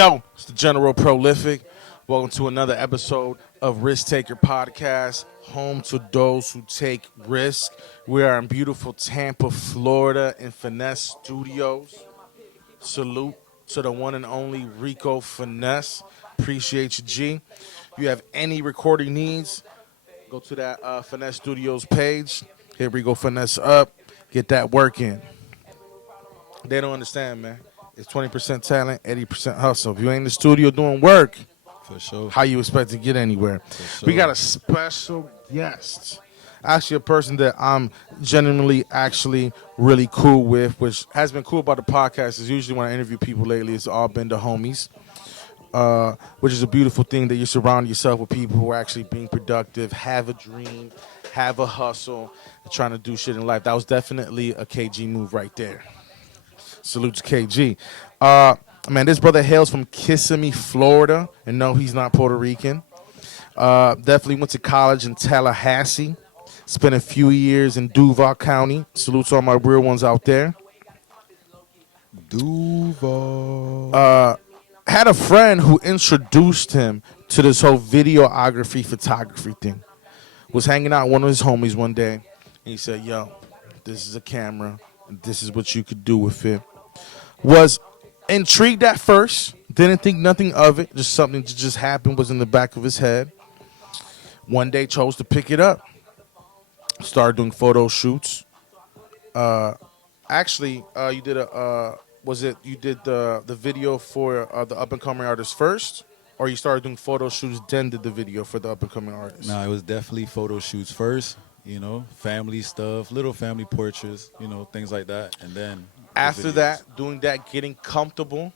Yo, it's the General Prolific. Welcome to another episode of RISKTAKER Podcast, home to those who take risk. We are in beautiful Tampa, Florida, in Finesse Studios. Salute to the one and only Rico Finesse. Appreciate you, G. If you have any recording needs, go to that Finesse Studios page. Here we go, Finesse up. Get that work in. They don't understand, man. It's 20% talent, 80% hustle. If you ain't in the studio doing work, for sure, how you expect to get anywhere? For sure. We got a special guest. Actually, a person that I'm genuinely actually really cool with, which has been cool about the podcast is usually when I interview people lately, it's all been the homies, which is a beautiful thing that you surround yourself with people who are actually being productive, have a dream, have a hustle, trying to do shit in life. That was definitely a KG move right there. Salute to KG. Man, this brother hails from Kissimmee, Florida. And no, he's not Puerto Rican. Definitely went to college in Tallahassee. Spent a few years in Duval County. Salute to all my real ones out there. Duval. Had a friend who introduced him to this whole videography, photography thing. Was hanging out with one of his homies one day. And he said, yo, this is a camera. And this is what you could do with it. Was intrigued at first, didn't think nothing of it, just something that just happened, was in the back of his head. One day chose to pick it up. Started doing photo shoots. Actually, you did the video for the up and coming artist first, or you started doing photo shoots then did the video for the up and coming artist? No, it was definitely photo shoots first. You know, family stuff, little family portraits, you know, things like that, and then after that, doing that, getting comfortable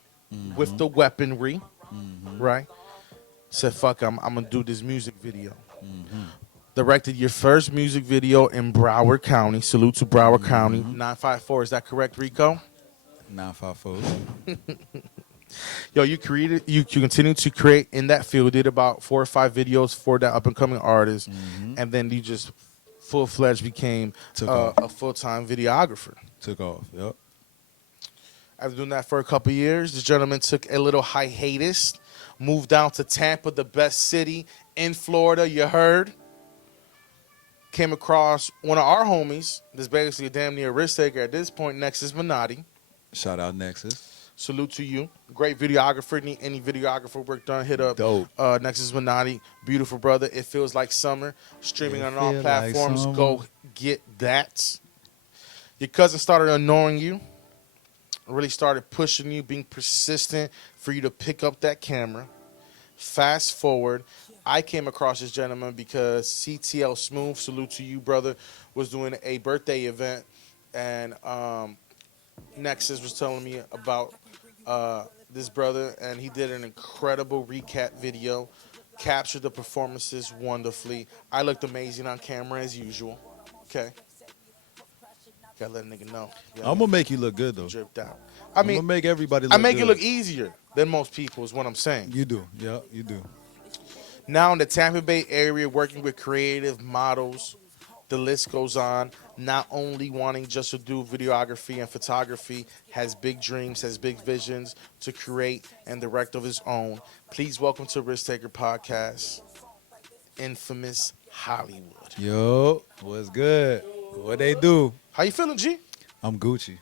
with the weaponry, right? Said, fuck, I'm going to do this music video. Directed your first music video in Broward County. Salute to Broward County. 954, is that correct, Rico? 954. Yo, you continue to create in that field. Did about 4 or 5 videos for that up-and-coming artist. And then you just full-fledged became a full-time videographer. Took off, yep. After doing that for a couple years, this gentleman took a little hiatus, moved down to Tampa, the best city in Florida, you heard. Came across one of our homies, that's basically a damn near risk taker at this point, Nexus Minotti. Shout out Nexus. Salute to you. Great videographer. Any videographer work done, hit up Nexus Minotti. Beautiful brother. It feels like summer. Streaming on all platforms. Like go get that. Your cousin started annoying you. Really started pushing you, being persistent for you to pick up that camera. Fast forward, I came across this gentleman because CTL Smooth, salute to you, brother, was doing a birthday event, and Nexus was telling me about this brother, and he did an incredible recap video, captured the performances wonderfully. I looked amazing on camera as usual. Okay. Gotta let a nigga know. I'm gonna make you look good though. Dripped out. I'm gonna make everybody look good. I make it look easier than most people is what I'm saying. You do. Yeah, you do. Now in the Tampa Bay area, working with creative models, the list goes on. Not only wanting just to do videography and photography, has big dreams, has big visions to create and direct of his own. Please welcome to RISKTAKER Podcast, Infamous Hollywood. Yo, what's good? What they do? How you feeling, G? I'm Gucci.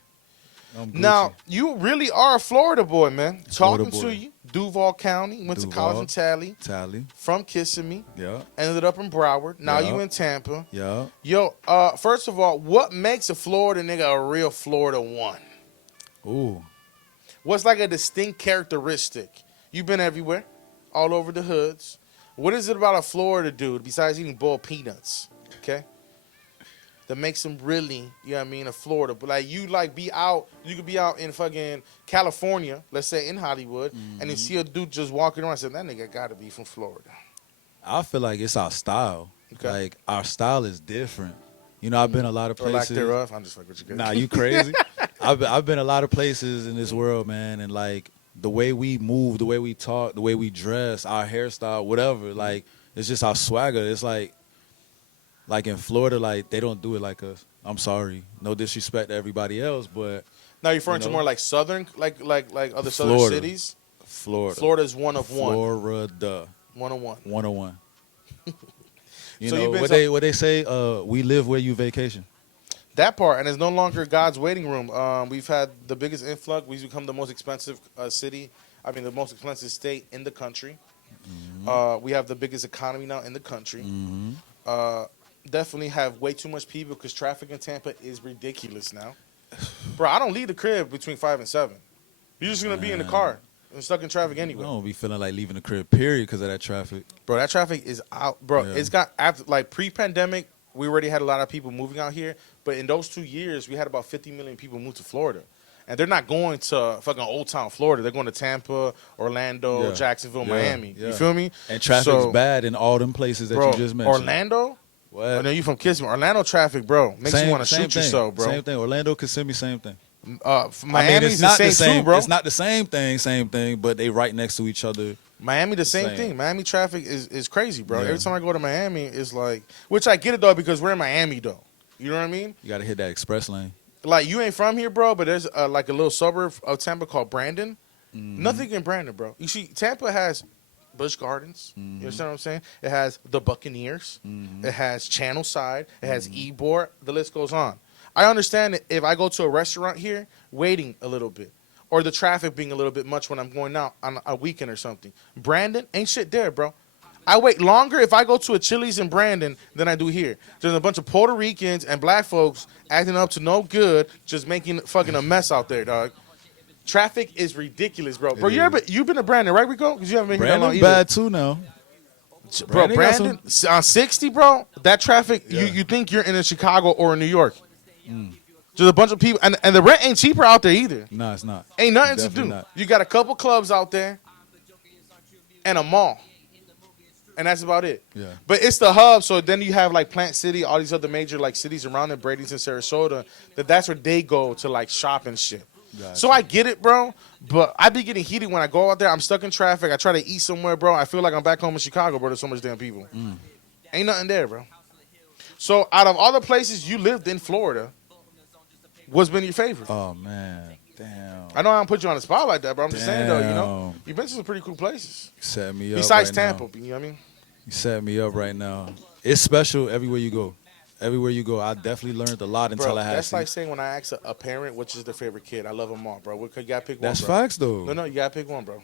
Now, you really are a Florida boy, man. Talking to you, Duval County, went to college in Tally. From Kissimmee. Yeah. Ended up in Broward. Now you in Tampa. Yeah. Yo, first of all, what makes a Florida nigga a real Florida one? Ooh. What's like a distinct characteristic? You've been everywhere, all over the hoods. What is it about a Florida dude, besides eating boiled peanuts, okay, that makes him really, you know what I mean, a Florida? But like you could be out in fucking California, let's say in Hollywood, and you see a dude just walking around and say, that nigga gotta be from Florida. I feel like it's our style. Okay. Like our style is different. You know, I've been a lot of places. Or lack thereof. I'm just like, what you got? Nah, you crazy? I've been a lot of places in this world, man, and like the way we move, the way we talk, the way we dress, our hairstyle, whatever, like it's just our swagger. It's like in Florida, like they don't do it like us. I'm sorry, no disrespect to everybody else, but now you're referring to more like southern, like other southern cities. Florida. Florida's one of one. Florida. 101. 101. You So know what they say? We live where you vacation. That part, and it's no longer God's waiting room. We've had the biggest influx. We've become the most expensive city. I mean, the most expensive state in the country. Mm-hmm. We have the biggest economy now in the country. Mm-hmm. Definitely have way too much people because traffic in Tampa is ridiculous now. Bro, I don't leave the crib between 5 and 7. You're just going to be in the car and stuck in traffic anyway. I don't be feeling like leaving the crib, period, because of that traffic. Bro, that traffic is out. Bro, It's got, after, like pre-pandemic, we already had a lot of people moving out here. But in those 2 years, we had about 50 million people move to Florida. And they're not going to fucking Old Town Florida. They're going to Tampa, Orlando, Jacksonville, Miami. You feel me? And traffic's bad in all them places that you just mentioned. Orlando? What? I know you from Kissimmee. Orlando traffic, bro, makes you want to shoot yourself, bro. Same thing. Orlando, Kissimmee, same thing. Miami's the same too, bro. It's not the same thing, but they right next to each other. Miami, the same thing. Miami traffic is crazy, bro. Yeah. Every time I go to Miami, it's like, which I get it though because we're in Miami though. You know what I mean? You got to hit that express lane. Like you ain't from here, bro, but there's like a little suburb of Tampa called Brandon. Mm-hmm. Nothing in Brandon, bro. You see, Tampa has Busch Gardens. Mm-hmm. You understand what I'm saying? It has the Buccaneers. Mm-hmm. It has Channelside. It has Ybor. The list goes on. I understand that if I go to a restaurant here, waiting a little bit, or the traffic being a little bit much when I'm going out on a weekend or something. Brandon, ain't shit there, bro. I wait longer if I go to a Chili's in Brandon than I do here. There's a bunch of Puerto Ricans and black folks acting up to no good, just making fucking a mess out there, dog. Traffic is ridiculous, bro. Bro, you've been to Brandon, right, Rico? Because you haven't been here that long either. Bad too now. Bro, Brandon on 60, bro. That traffic, you think you're in Chicago or in New York. There's a bunch of people, and the rent ain't cheaper out there either. No, it's not. Ain't nothing to do. Not. You got a couple clubs out there and a mall. And that's about it. Yeah. But it's the hub, so then you have like Plant City, all these other major like cities around it, Bradenton, Sarasota, that's where they go to like shop and shit. Gotcha. So I get it, bro, but I be getting heated when I go out there. I'm stuck in traffic. I try to eat somewhere, bro. I feel like I'm back home in Chicago, bro. There's so much damn people. Ain't nothing there, bro. So out of all the places you lived in Florida, what's been your favorite? Oh, man. Damn. I know I don't put you on the spot like that, but I'm just saying, though, you know, you've been to some pretty cool places. You set me up besides right Tampa, now. You know what I mean? You set me up right now. It's special everywhere you go. Everywhere you go, I definitely learned a lot in Tallahassee. That's like saying when I ask a parent which is their favorite kid. I love them all, bro. You gotta pick one. That's facts, though. No, you gotta pick one, bro.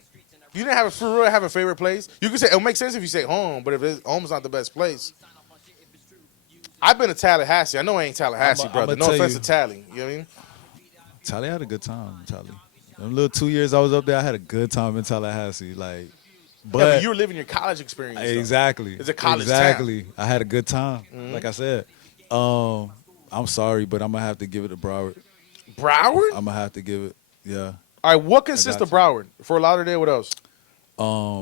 You didn't have a favorite place. You can say it'll make sense if you say home, but if home's not the best place. I've been to Tallahassee. I know it ain't Tallahassee, brother. No offense to Tally. You know what I mean? Tally had a good time. Tally. Them little 2 years I was up there, I had a good time in Tallahassee. Like, but you were living your college experience. Exactly. It's a college town. I had a good time. Like I said. I'm sorry, but I'm gonna have to give it to Broward. Broward? I'm gonna have to give it. Yeah. All right. What consists of Broward? Fort Lauderdale. What else?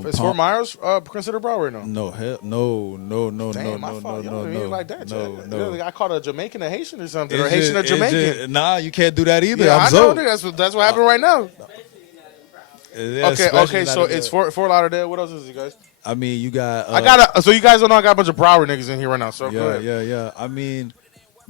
Is Fort Myers considered Broward? No. No. Damn, my fault. You don't mean like that. No. I called a Jamaican a Haitian or something, or Haitian or Jamaican. Nah, you can't do that either. Yeah, I know. That's what happened right now. Yeah, okay. So it's Fort Lauderdale. What else is it, guys? I mean, you got. So you guys don't know I got a bunch of Broward niggas in here right now. So yeah. I mean,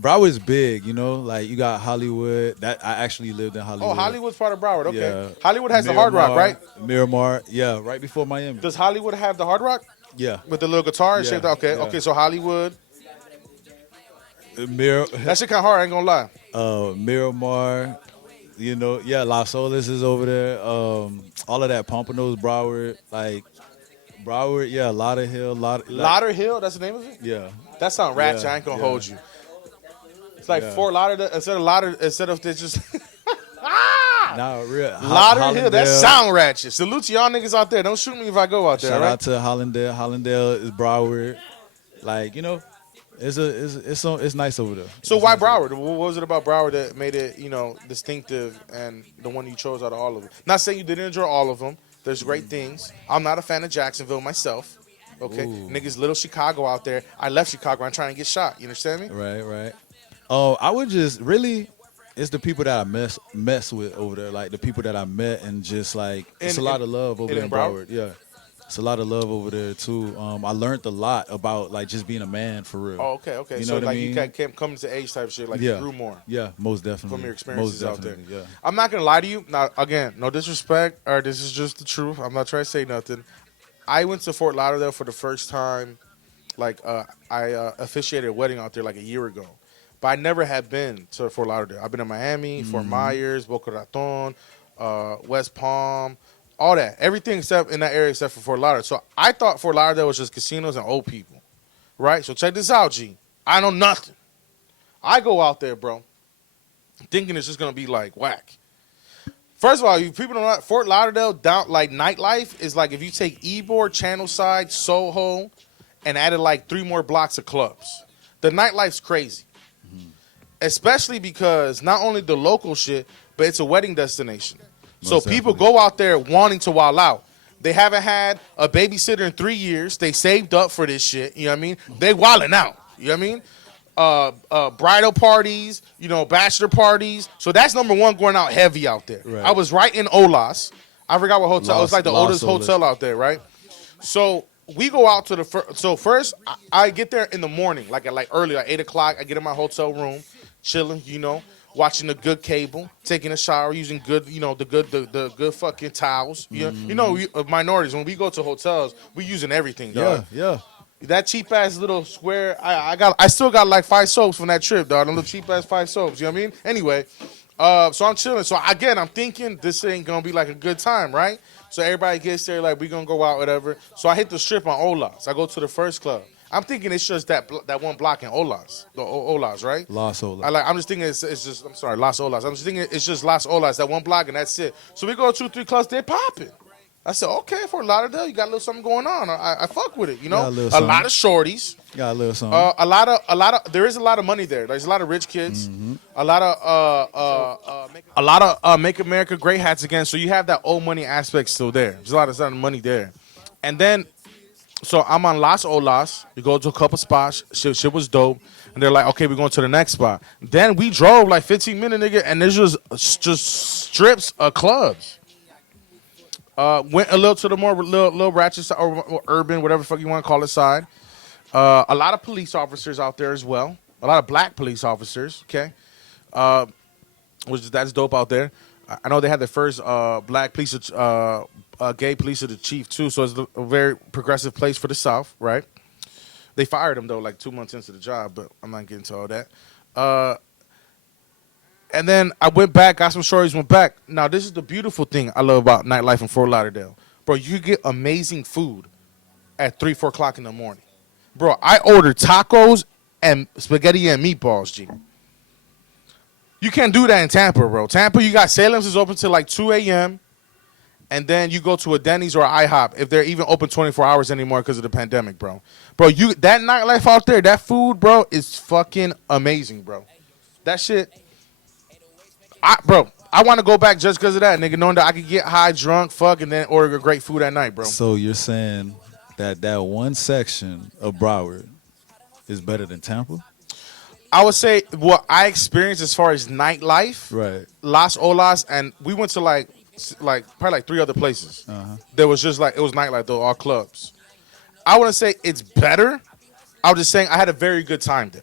Broward's big, you know. Like you got Hollywood. That I actually lived in Hollywood. Oh, Hollywood's part of Broward. Okay. Yeah. Hollywood has the Hard Rock, right? Miramar. Yeah, right before Miami. Does Hollywood have the Hard Rock? Yeah. With the little guitar and shit. Okay. So Hollywood. That shit kind of hard. I ain't gonna lie. Miramar. You know, Las Olas is over there. All of that, Pompanos, Broward, Lauderhill, Lauderhill, that's the name of it? Yeah. That sound ratchet. I ain't gonna hold you. It's like Fort Lauderdale instead of this just. Nah, real. Lauderhill, that sound ratchet. Salute to y'all niggas out there. Don't shoot me if I go out there. Shout out to Hollandale. Hollandale is Broward. Like, you know. It's nice over there. So why Broward? What was it about Broward that made it, distinctive and the one you chose out of all of them? Not saying you didn't enjoy all of them. There's great things. I'm not a fan of Jacksonville myself. Okay, niggas, little Chicago out there. I left Chicago. I'm trying to get shot. You understand me? Right. I would just really. It's the people that I mess with over there, like the people that I met, and just like it's a lot of love over there in Broward. Yeah. It's a lot of love over there too. I learned a lot about like just being a man for real. Oh, okay. You know So what I like mean? you kept coming to age type shit. Like you grew more. Yeah, most definitely. From your experiences most out there. Yeah. I'm not gonna lie to you. Now, again, no disrespect, or this is just the truth. I'm not trying to say nothing. I went to Fort Lauderdale for the first time. Like I officiated a wedding out there like a year ago, but I never had been to Fort Lauderdale. I've been in Miami, Fort Myers, Boca Raton, West Palm, all that, everything except in that area except for Fort Lauderdale. So I thought Fort Lauderdale was just casinos and old people, right? So check this out, G. I know nothing. I go out there, bro, thinking it's just gonna be like whack. First of all, you people don't know, Fort Lauderdale down like nightlife is like if you take Ybor, Channelside, Soho, and added like 3 more blocks of clubs. The nightlife's crazy, especially because not only the local shit, but it's a wedding destination. So people go out there wanting to wild out. They haven't had a babysitter in 3 years. They saved up for this shit. You know what I mean? They wilding out. You know what I mean? Bridal parties, bachelor parties. So that's number one, going out heavy out there. Right. I was right in Olas. I forgot what hotel. It was like the oldest hotel out there, right? So we go out to the first. So first, I get there in the morning, like early, like 8 o'clock. I get in my hotel room, chilling, watching the good cable, taking a shower, using good, the good fucking towels. Minorities, when we go to hotels, we using everything, dog. Yeah. That cheap ass little square, I still got like 5 soaps from that trip, dog. Them little cheap ass 5 soaps. You know what I mean? Anyway, so I'm chilling. So again, I'm thinking this ain't gonna be like a good time, right? So everybody gets there, like we gonna go out, whatever. So I hit the strip on Olas. I go to the first club. I'm thinking it's just that one block in Olas, the Olas, right? Las Olas. I'm just thinking it's just. I'm sorry, Las Olas. I'm just thinking it's just Las Olas, that one block, and that's it. So we go 2, 3 clubs. They're popping. I said, okay, Fort Lauderdale, you got a little something going on. I fuck with it, A lot of shorties. Got a little something. A lot of. There is a lot of money there. There's a lot of rich kids. Mm-hmm. A lot of Make America Great hats again. So you have that old money aspect still there. There's a lot of money there, and then. So I'm on Las Olas. We go to a couple spots. Shit was dope. And they're like, okay, we're going to the next spot. Then we drove like 15 minutes, nigga, and there's just strips of clubs. Went a little to the more little ratchet side, or urban, whatever the fuck you want to call it, side. A lot of police officers out there as well. A lot of black police officers, okay? That's dope out there. I know they had the first black police, gay police of the chief, too, so it's a very progressive place for the South, right? They fired him, though, like 2 months into the job, but I'm not getting to all that. And then I went back, got some shorties, went back. Now, this is the beautiful thing I love about nightlife in Fort Lauderdale. Bro, you get amazing food at 3, 4 o'clock in the morning. Bro, I ordered tacos and spaghetti and meatballs, G. You can't do that in Tampa, bro. Tampa, you got Salem's is open till like 2 a.m., and then you go to a Denny's or IHOP if they're even open 24 hours anymore because of the pandemic, bro. Bro, that nightlife out there, that food, bro, is fucking amazing, bro. That shit, I want to go back just because of that, nigga, knowing that I could get high, drunk, fuck, and then order great food at night, bro. So you're saying that one section of Broward is better than Tampa? I would say what I experienced as far as nightlife, right? Las Olas, and we went to like probably 3 other places. There was just it was nightlife though, all clubs. I wouldn't say it's better. I was just saying I had a very good time there.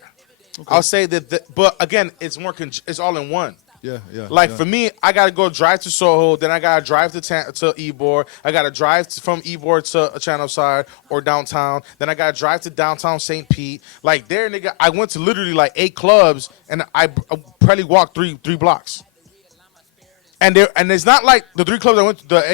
Okay. I'll say that, but again, it's more it's all in one. Yeah. For me, I gotta go drive to Soho, then I gotta drive to Ybor. I gotta drive from Ybor to Channelside or downtown. Then I gotta drive to downtown St. Pete. Like there, nigga, I went to literally like 8 clubs, and I probably walked 3 blocks. And it's not like the 8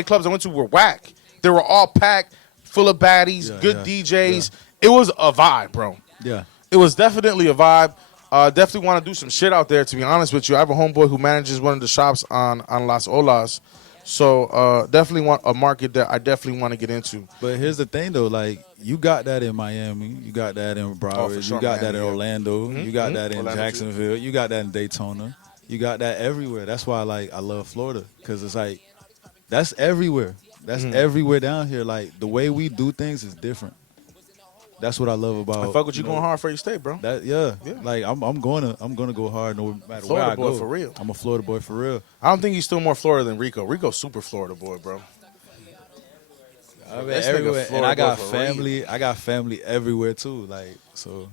clubs I went to were whack. They were all packed, full of baddies, good DJs. Yeah. It was a vibe, bro. Yeah. It was definitely a vibe. Definitely want to do some shit out there, to be honest with you. I have a homeboy who manages one of the shops on Las Olas. So definitely want a market that I definitely want to get into. But here's the thing, though. Like, you got that in Miami. You got that in Broward. Sure, you got Miami, that in Orlando. Mm-hmm. You got that in Orlando Jacksonville. too. You got that in Daytona. You got that everywhere. That's why I love Florida, because it's like that's everywhere. That's everywhere down here. Like, the way we do things is different. That's what I love about. I fuck with you going hard for your state, bro. Yeah. Like I'm gonna go hard no matter Florida where I boy go. For real. I'm a Florida boy for real. I don't think he's still more Florida than Rico. Rico's super Florida boy, bro. I mean, everywhere, and I got family. I got family everywhere too. Like, so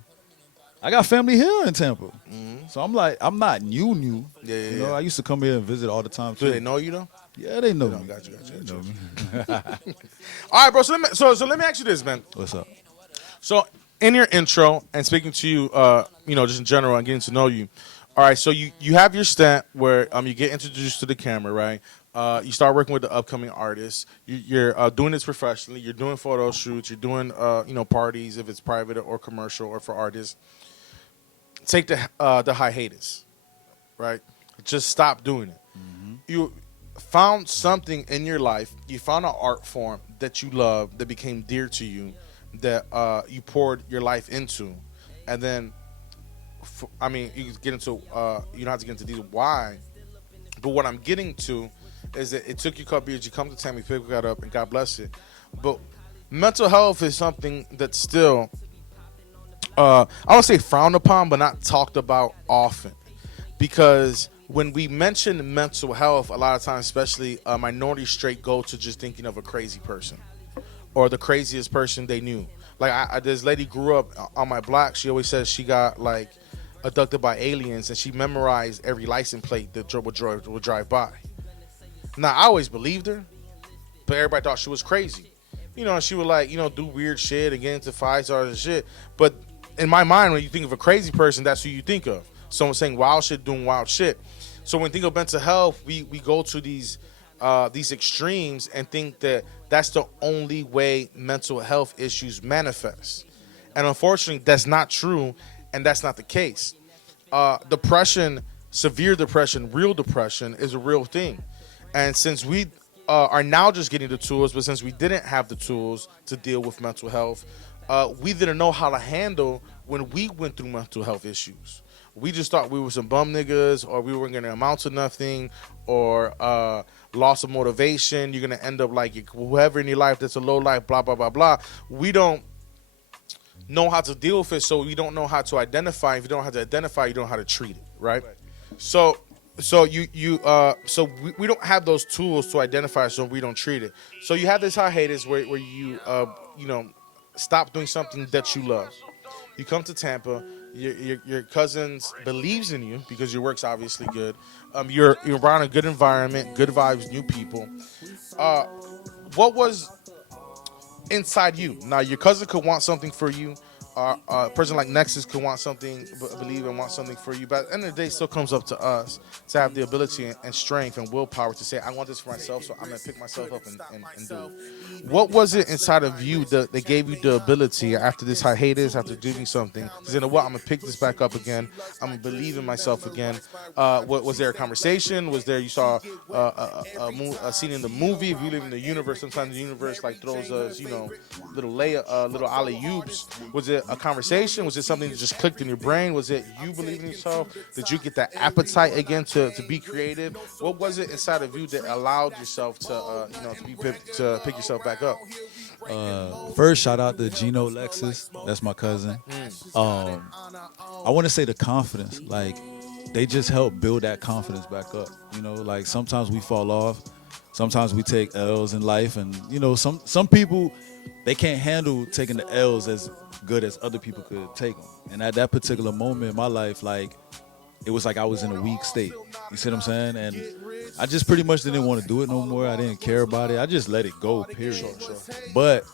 I got family here in Tampa. Mm-hmm. So I'm like, I'm not new. Yeah, yeah, you know, I used to come here and visit all the time too. Do they know you though? Yeah, they know me. Got you. Know me. All right, bro. So let me ask you this, man. What's up? So in your intro and speaking to you, just in general and getting to know you. All right, so you have your stint where you get introduced to the camera, right? You start working with the upcoming artists. You're doing this professionally. You're doing photo shoots. You're doing parties if it's private or commercial or for artists. Take the hiatus, right? Just stop doing it. Mm-hmm. You found something in your life. You found an art form that you love that became dear to you, that you poured your life into, and then. You can get into you don't have to get into these why, but what I'm getting to is that it took you a couple years. You come to Tampa, pick that up, and God bless it. But mental health is something that's still I would say frowned upon, but not talked about often, because when we mention mental health, a lot of times, especially minority straight, go to just thinking of a crazy person or the craziest person they knew. Like this lady grew up on my block. She always says she got like abducted by aliens, and she memorized every license plate that would drive by. Now, I always believed her, but everybody thought she was crazy. She would do weird shit and get into fights or shit. But in my mind, when you think of a crazy person, that's who you think of. Someone saying wild shit, doing wild shit. So when we think of mental health, we go to these extremes and think that that's the only way mental health issues manifest. And unfortunately, that's not true, and that's not the case. Depression, severe depression, real depression is a real thing. And since we are now just getting the tools, but since we didn't have the tools to deal with mental health, we didn't know how to handle when we went through mental health issues. We just thought we were some bum niggas, or we weren't going to amount to nothing, or loss of motivation. You're going to end up like whoever in your life that's a low life, blah, blah, blah, blah. We don't know how to deal with it, so we don't know how to identify. If you don't know how to identify, you don't know how to treat it, right? So we don't have those tools to identify, so we don't treat it. So you have this hiatus where you stop doing something that you love. You come to Tampa. Your cousins believes in you because your work's obviously good. You're around a good environment, good vibes, new people. What was inside you? Now, your cousin could want something for you. A person like Nexus could want something, believe and want something for you. But at the end of the day, it still comes up to us to have the ability and strength and willpower to say, I want this for myself, so I'm going to pick myself up and do it. What was it inside of you that gave you the ability after this hiatus, after doing something, to say, you know what, I'm going to pick this back up again. I'm going to believe in myself again. Was there a conversation? Was there, you saw a scene in the movie? If you live in the universe, sometimes the universe like throws us, little alley-oops. Was it a conversation? Was it something that just clicked in your brain? Was it you believing in yourself? Did you get that appetite again to be creative? What was it inside of you that allowed yourself to pick yourself back up? First, shout out to Gino Lexus. That's my cousin. I want to say the confidence. Like, they just help build that confidence back up. Like sometimes we fall off. Sometimes we take L's in life, and some people, they can't handle taking the L's as good as other people could take them. And at that particular moment in my life, like, it was like I was in a weak state. You see what I'm saying? And I just pretty much didn't want to do it no more. I didn't care about it. I just let it go, period. Sure. But,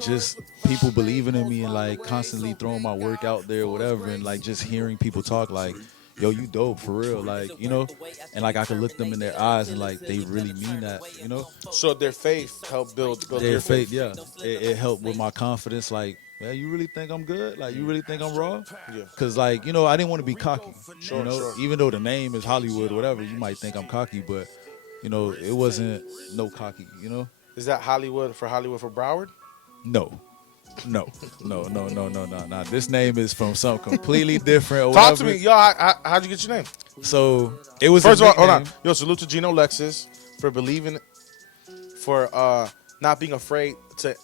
just people believing in me and like constantly throwing my work out there or whatever, and like just hearing people talk like, yo, you dope for real, like, and like I could look them in their eyes and like they really mean that, So their faith helped build their faith. Yeah, it helped with my confidence. Like, man, you really think I'm good? Like, you really think I'm raw? Yeah. Cause like, I didn't want to be cocky. Sure. Even though the name is Hollywood or whatever, you might think I'm cocky, but it wasn't no cocky. Is that Hollywood for Broward? No. This name is from something completely different. Or Talk whatever. to me, yo. How'd you get your name? So it was. First of all, hold on. Yo, salute to Gino Lexus for believing, for not being afraid to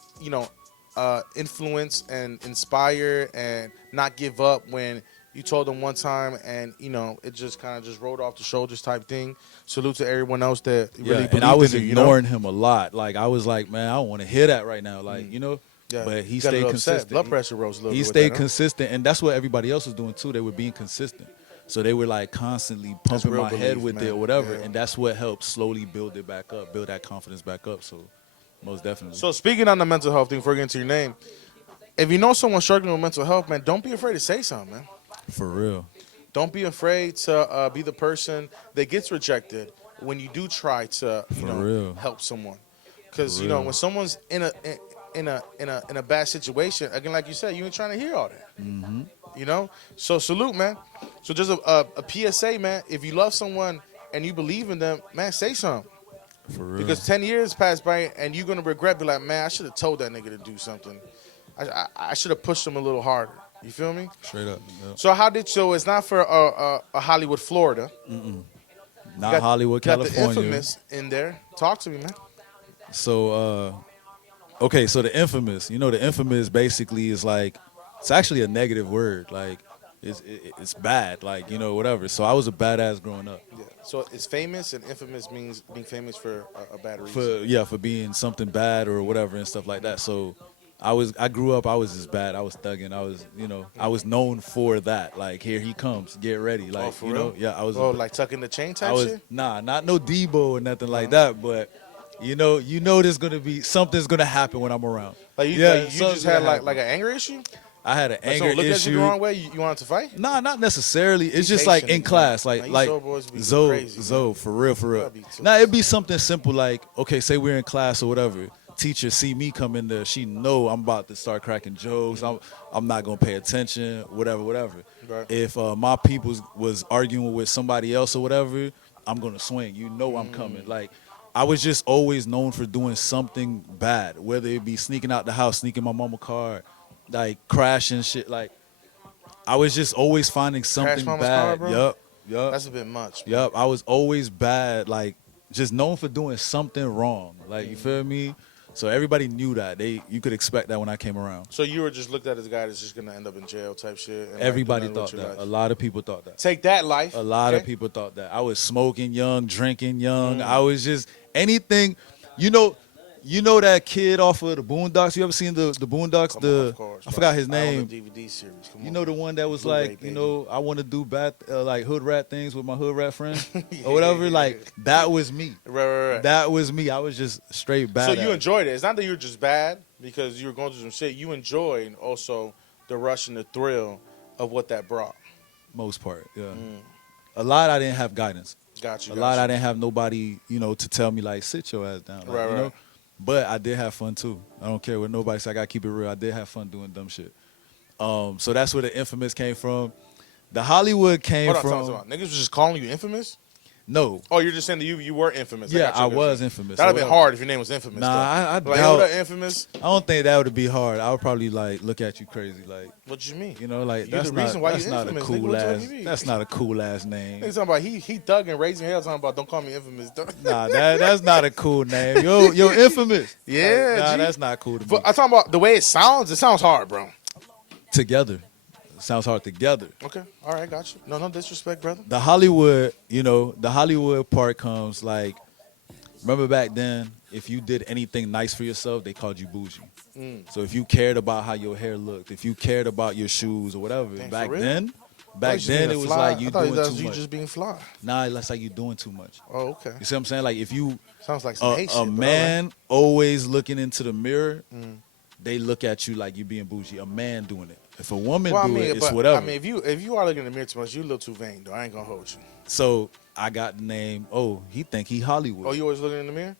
influence and inspire and not give up when you told them one time, and it just kind of just rolled off the shoulders type thing. Salute to everyone else that really believed and I was in you, ignoring him a lot. Like I was like, man, I don't want to hear that right now. Like Yeah. but he Got a stayed little upset. consistent. Blood pressure rose a little He bit. stayed consistent, and that's what everybody else was doing too. They were being consistent, so they were like constantly pumping real my head belief, with man. it or whatever, Yeah. and that's what helped slowly build it back up, build that confidence back up. So most definitely. So speaking on the mental health thing, before we get into your name, if you know someone struggling with mental health, man, don't be afraid to say something, man. For real. Don't be afraid to be the person that gets rejected when you do try to, real. help someone. Because real. when someone's in a bad situation, again, like you said, you ain't trying to hear all that. Mm-hmm. So salute, man. So just a PSA, man. If you love someone and you believe in them, man, say something. For real. Because 10 years pass by and you're gonna regret, be like, man, I should have told that nigga to do something. I should have pushed him a little harder. You feel me? Straight up. Yep. So it's not for a Hollywood, Florida. Not Hollywood, got California. the infamous in there. Talk to me, man. So, okay, so the infamous basically is like, it's actually a negative word. Like, it's bad, like, whatever. So I was a badass growing up. Yeah. So it's famous, and infamous means being famous for a bad reason. For being something bad or whatever and stuff like that. So I grew up, I was just bad. I was thugging. I was, I was known for that. Like, here he comes, get ready. Like, for real? Yeah, I was. Like tucking the chain type shit? Nah, not no Debo or nothing like that. But there's gonna be something's gonna happen when I'm around. Like you just had like an anger issue? I had an anger look issue. At you the wrong way. You wanted to fight? Nah, not necessarily. It's just like in class, like Zoe, for real. Now it'd be something simple like, okay, say we're in class or whatever. Teacher see me come in there, she know I'm about to start cracking jokes. I'm not gonna pay attention, whatever. Right. If my people was arguing with somebody else or whatever, I'm gonna swing. I'm coming. Like, I was just always known for doing something bad, whether it be sneaking out the house, sneaking my mama car, like crashing shit. Like, I was just always finding something Crash bad. Mama's car, bro? Yup. That's a bit much. Yup. I was always bad, like just known for doing something wrong. Like, you feel me? So everybody knew that. You could expect that when I came around. So you were just looked at as a guy that's just gonna end up in jail type shit. And Everybody thought that. Life. A lot of people thought that. Take that life. A lot of people thought that. I was smoking young, drinking young. I was just anything. You know that kid off of the Boondocks? You ever seen the Boondocks? Of course, I forgot his I own name. the DVD series. Come on. The one that was Blu-ray, like, baby. I want to do bad, like hood rat things with my hood rat friend or whatever. Like, that was me. Right. That was me. I was just straight bad. So at you it. enjoyed it. It's not that you were just bad because you were going through some shit. You enjoyed also the rush and the thrill of what that brought. Most part, yeah. A lot I didn't have guidance. Got you. A lot I didn't have nobody, to tell me like, sit your ass down. Like, Right. But I did have fun too. I don't care what nobody say. I gotta keep it real. I did have fun doing dumb shit. So that's where the infamous came from. The Hollywood came from. Hold on. Niggas was just calling you infamous? No. Oh, you're just saying that you were infamous. Yeah, I was infamous. That'd have been hard if your name was infamous. Nah, I like, doubt. what infamous? I don't think that would be hard. I would probably like look at you crazy, like. What you mean? Like, You're that's the reason why that's you not a infamous, cool nigga. What ass. you mean? That's not a cool ass name. Niggas talking about he thug and raising hell. Talking about don't call me infamous. Nah, that's not a cool name. Yo, infamous. Yeah, nah, G. that's not cool to me. But I'm talking about the way it sounds. It sounds hard, bro. Together. Sounds hard together. Okay, all right, got you. No disrespect, brother. The Hollywood, the Hollywood part comes like, remember back then, if you did anything nice for yourself, they called you bougie. So if you cared about how your hair looked, if you cared about your shoes or whatever, Dang, back for real? then it was like you doing too you much. just being fly. Nah, that's like you doing too much. Oh, okay. You see what I'm saying? Like, if you Sounds like some hate shit. a but man always looking into the mirror, they look at you like you being bougie. A man doing it. If a woman it's whatever. I mean, if you are looking in the mirror too much, you a little too vain, though. I ain't gonna hold you. So I got the name. Oh, he think he Hollywood. Oh, you always looking in the mirror?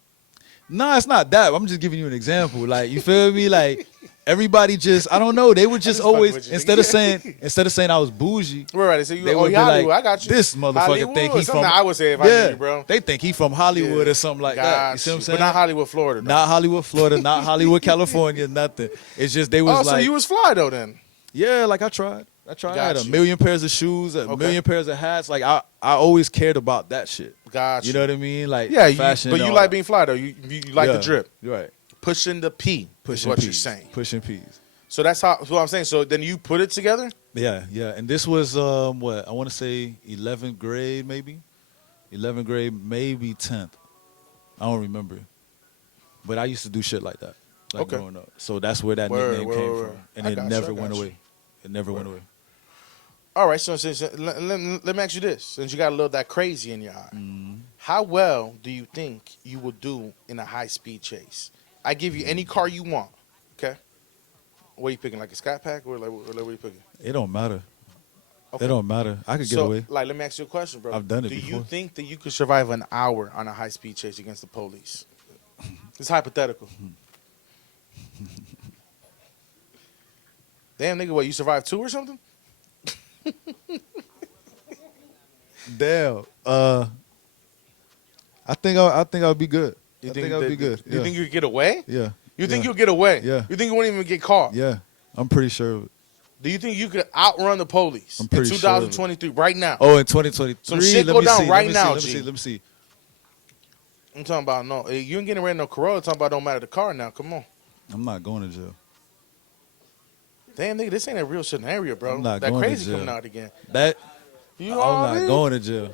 Nah, it's not that. I'm just giving you an example. Like, you feel me? Like, everybody just, I don't know. They would just always, instead of saying I was bougie, Right. So you, they would be Hollywood. like, I got you. this motherfucker Hollywood, think he something from. I would say if I knew you, bro. They think he from Hollywood Yeah. or something like that. You see what I'm saying? But not Hollywood, Florida. Though. Not Hollywood, Florida. Not Hollywood, California. Nothing. It's just they was Oh, so you was fly though then? Yeah, like I tried. I had a you. million pairs of shoes, a million pairs of hats. Like, I always cared about that shit. Got you. You know what I mean? Like, Yeah, fashion. but you and like all being fly though. You like the drip. that. Right. Pushing the P is Pushing what P's. you're saying. Pushing P's. So that's what I'm saying. So then you put it together? Yeah. And this was what I want to say 11th grade, maybe 11th grade, maybe 10th. I don't remember, but I used to do shit like that, growing up. So that's where that nickname came from, and it never went away. It never went away. All right, so let me ask you this: since you got a little that crazy in your eye, how well do you think you will do in a high-speed chase? I give you any car you want, okay? What are you picking, like a Scat Pack, or what are you picking? It don't matter. Okay. It don't matter. I could get away. Like, let me ask you a question, bro. I've done it before. Do before. you think that you could survive an hour on a high-speed chase against the police? It's hypothetical. Damn, nigga, what, you survived 2 or something? Damn. I think I'll be good. I think I'll be good. You think you could get away? Yeah. You think you'll get away? Yeah. You think you won't even get caught? Yeah. I'm pretty sure of it. Do you think you could outrun the police I'm in pretty 2023 right now? Oh, in 2023. Some shit go down right now, G. Let me see. I'm talking about no. You ain't getting rid of no Corolla. Talking about don't matter the car now. Come on. I'm not going to jail. Damn, nigga, this ain't a real scenario, bro. I'm not that going to crazy jail. coming out again. I'm not going to jail.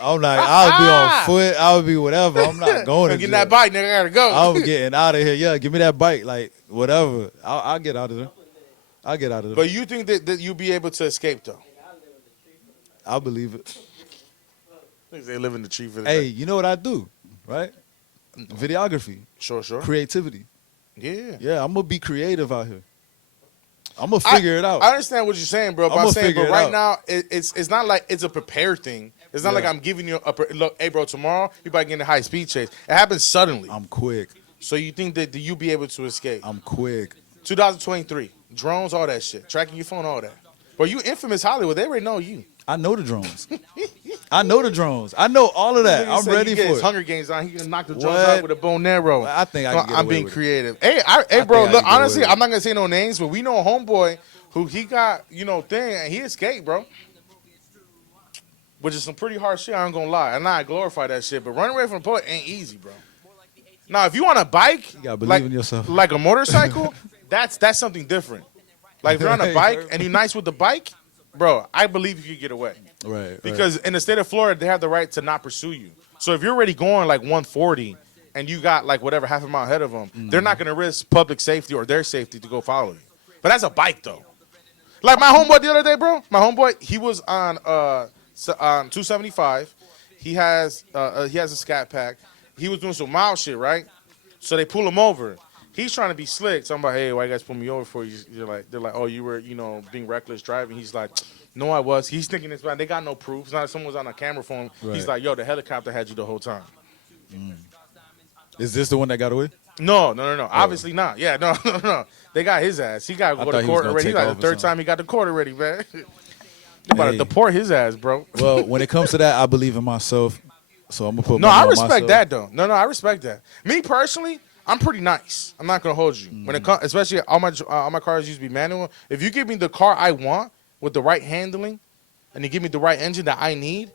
I'll be on foot. I'll be whatever. I'm not going to jail. Getting that bike, nigga. I gotta go. I'm getting out of here. Yeah, give me that bike. Like, whatever. I'll get out of there. I'll get out of there. But you think that you'll be able to escape, though? I believe it. They live in the tree for the Hey, you know what I do, right? Videography. Sure. Creativity. Yeah. Yeah, I'm going to be creative out here. I'm going to figure it out. I understand what you're saying, bro. But I'm saying, but right now, it's not like it's a prepared thing. It's not like I'm giving you look, hey, bro, tomorrow, you about to get in a high-speed chase. It happens suddenly. I'm quick. So you think that you'll be able to escape? I'm quick. 2023. Drones, all that shit. Tracking your phone, all that. But you infamous Hollywood. They already know you. I know the drones. I know the drones. I know all of that. I'm ready for it. Hunger Games on. He can knock the drones out with a bow and arrow. I think I can get away I'm being with creative. Hey, bro, look, honestly, I'm not going to say no names, but we know a homeboy who he got, thing, and he escaped, bro. Which is some pretty hard shit, I ain't going to lie. And I glorify that shit, but running away from the police ain't easy, bro. Now, if you on a bike, you gotta believe in yourself. Like a motorcycle, that's something different. Like if you're on a bike and you're nice with the bike, bro, I believe you could get away. Right. Because in the state of Florida, they have the right to not pursue you. So if you're already going like 140 and you got like whatever half a mile ahead of them, they're not going to risk public safety or their safety to go follow you. But that's a bike though. Like my homeboy the other day, bro. My homeboy, he was on 275. He has a Scat Pack. He was doing some mild shit, right? So they pull him over. He's trying to be slick. So I'm like, hey, why you guys pull me over for? They're like, oh, you were, being reckless driving. He's like, no, I was. He's thinking it's bad. They got no proof. It's not like someone's on a camera phone. Right. He's like, yo, the helicopter had you the whole time. Is this the one that got away? No. Oh. Obviously not. Yeah, no. They got his ass. He got to go to court already. He's like the third time he got to court already, man. They about to deport his ass, bro. Well, when it comes to that, I believe in myself. So I'm going to put No, I respect that, though. No, I respect that. Me, personally, I'm pretty nice. I'm not going to hold you. When it comes, especially all my cars used to be manual. If you give me the car I want with the right handling and you give me the right engine that I need,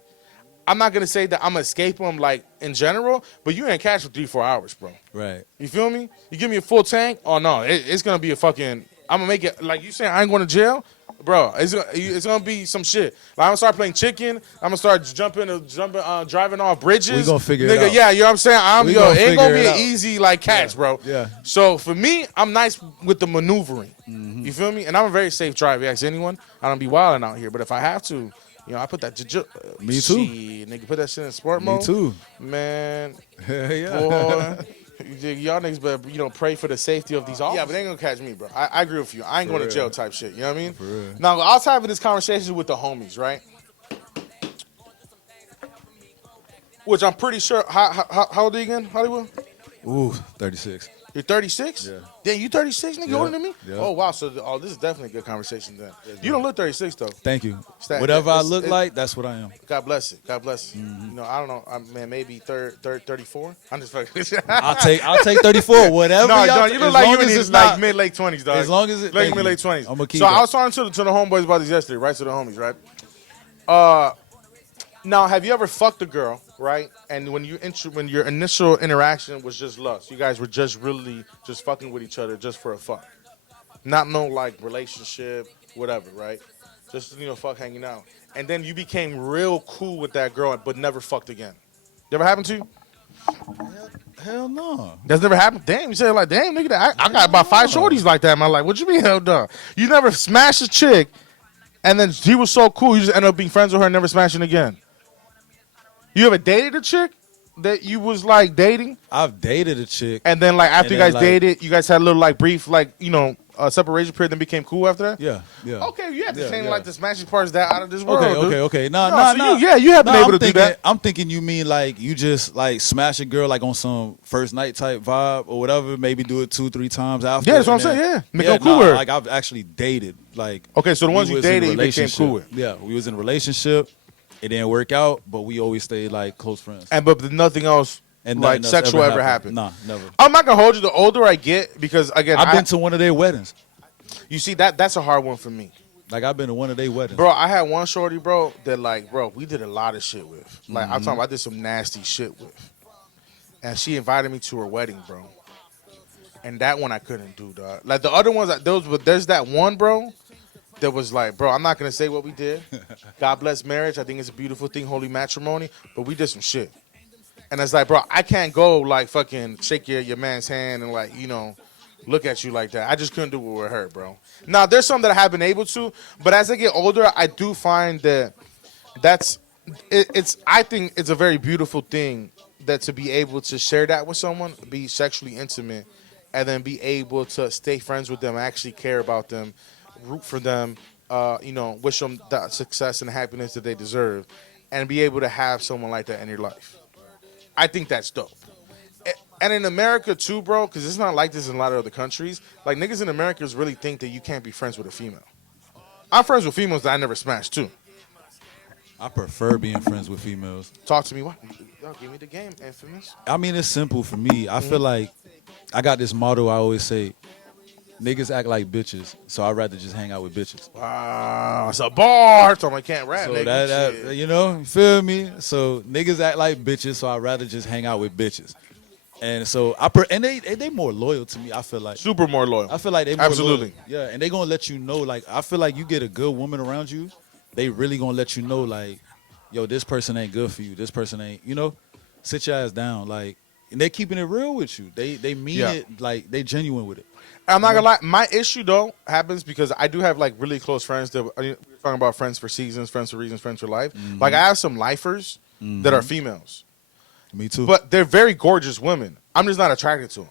I'm not going to say that I'm going to escape them, like, in general, but you ain't catch for 3-4 hours, bro. Right. You feel me? You give me a full tank, oh, no, it's going to be a fucking, I'm going to make it, like you saying I ain't going to jail, bro, it's going to be some shit. Like, I'm going to start playing chicken. I'm going to start driving off bridges. We going to figure it out. Yeah, you know what I'm saying? It ain't going to be an easy, like, catch, bro. Yeah. So, for me, I'm nice with the maneuvering. Mm-hmm. You feel me? And I'm a very safe driver. You ask anyone, I don't be wilding out here, but if I have to, I put that. Me too. Nigga, put that shit in sport mode. Me too. Man. Yeah. Boy, y'all niggas better, pray for the safety of these officers. Yeah, but they ain't gonna catch me, bro. I agree with you. I ain't going to jail type shit. You know what I mean? For real. Now, I was having this conversation with the homies, right? Which I'm pretty sure. How old are you again, Hollywood? Ooh, 36. You're 36? Yeah. Damn, you 36, nigga? Yeah. Older than me? Yeah. Oh, wow. So, this is definitely a good conversation then. You don't look 36, though. Thank you. Whatever I look like, that's what I am. God bless it. God bless it. Mm-hmm. I don't know. Man, maybe 34. I'm just fucking. I'll take 34. Whatever. No, you look like you in his like mid-late 20s, dog. As long as it's like mid-late 20s. I'm gonna keep. So I was talking to the homeboys about this yesterday, right? To the homies, right? Now, have you ever fucked a girl, right? And when your initial interaction was just lust, you guys were just really just fucking with each other just for a fuck. not no like relationship, whatever, right? Just fuck hanging out, and then you became real cool with that girl, but never fucked again. Never happened to you? Hell no. That's never happened. Damn, you said like, damn, nigga, I got about 5 shorties like that. Man, like, what you mean, hell no? You never smashed a chick, and then she was so cool, you just ended up being friends with her and never smashing again. You ever dated a chick that you was like dating? I've dated a chick, and then like after you guys like, dated, you guys had a little like brief like separation period, then became cool after that. Yeah. Okay, you had the same like the smashing parts that out of this world. Okay. No. You have been able to do that. I'm thinking you mean like you just like smash a girl like on some first night type vibe or whatever. Maybe do it 2-3 times after. Yeah, that's what I'm saying. Yeah, become cool with her. Like I've actually dated. Like okay, so the ones you dated, you became cool with. Yeah, we was in a relationship. It didn't work out, but we always stayed like close friends. But nothing else. And like sexual ever happened? Nah, never. I'm not gonna hold you. The older I get, because again, I've been to one of their weddings. You see, that's a hard one for me. Like I've been to one of their weddings, bro. I had one shorty, bro, that like, bro, we did a lot of shit with. Like I'm talking about, I did some nasty shit with, and she invited me to her wedding, bro. And that one I couldn't do, dog. Like the other ones, there's that one, bro, that was like, bro, I'm not gonna say what we did. God bless marriage. I think it's a beautiful thing, holy matrimony. But we did some shit. And it's like, bro, I can't go like fucking shake your man's hand and like, look at you like that. I just couldn't do it with her, bro. Now, there's some that I have been able to, but as I get older, I do find that I think it's a very beautiful thing that to be able to share that with someone, be sexually intimate, and then be able to stay friends with them, actually care about them, root for them, wish them the success and happiness that they deserve, and be able to have someone like that in your life. I think that's dope. And in America too, bro, because it's not like this in a lot of other countries. Like niggas in America really think that you can't be friends with a female. I'm friends with females that I never smashed too. I prefer being friends with females. Talk to me. What? Yo, give me the game, infamous. I mean, it's simple for me. I feel like I got this motto I always say, niggas act like bitches, so I'd rather just hang out with bitches. Wow, it's a bar. So I can't rap, so nigga. That you feel me? So niggas act like bitches, so I'd rather just hang out with bitches. And so they more loyal to me. I feel like super more loyal. I feel like they more absolutely loyal. Yeah, and they gonna let you know. Like I feel like you get a good woman around you, they really gonna let you know. Like, yo, this person ain't good for you. This person ain't. Sit your ass down. Like, and they keeping it real with you. They mean it. Like they genuine with it. I'm not gonna lie. My issue though happens because I do have like really close friends that we're talking about, friends for seasons, friends for reasons, friends for life. Like I have some lifers that are females. Me too. But they're very gorgeous women. I'm just not attracted to them.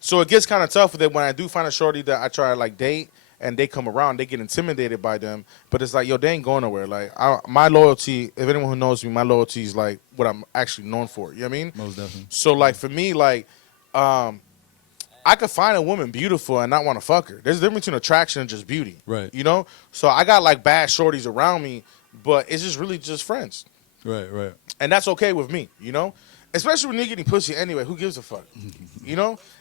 So it gets kind of tough with it when I do find a shorty that I try to like date and they come around, they get intimidated by them. But it's like, yo, they ain't going nowhere. Like my loyalty, if anyone who knows me, my loyalty is like what I'm actually known for. You know what I mean? Most definitely. So like for me, like I could find a woman beautiful and not want to fuck her. There's a difference between attraction and just beauty. Right. So I got like bad shorties around me, but it's just really just friends. Right. And that's okay with me, Especially when you're getting pussy anyway. Who gives a fuck?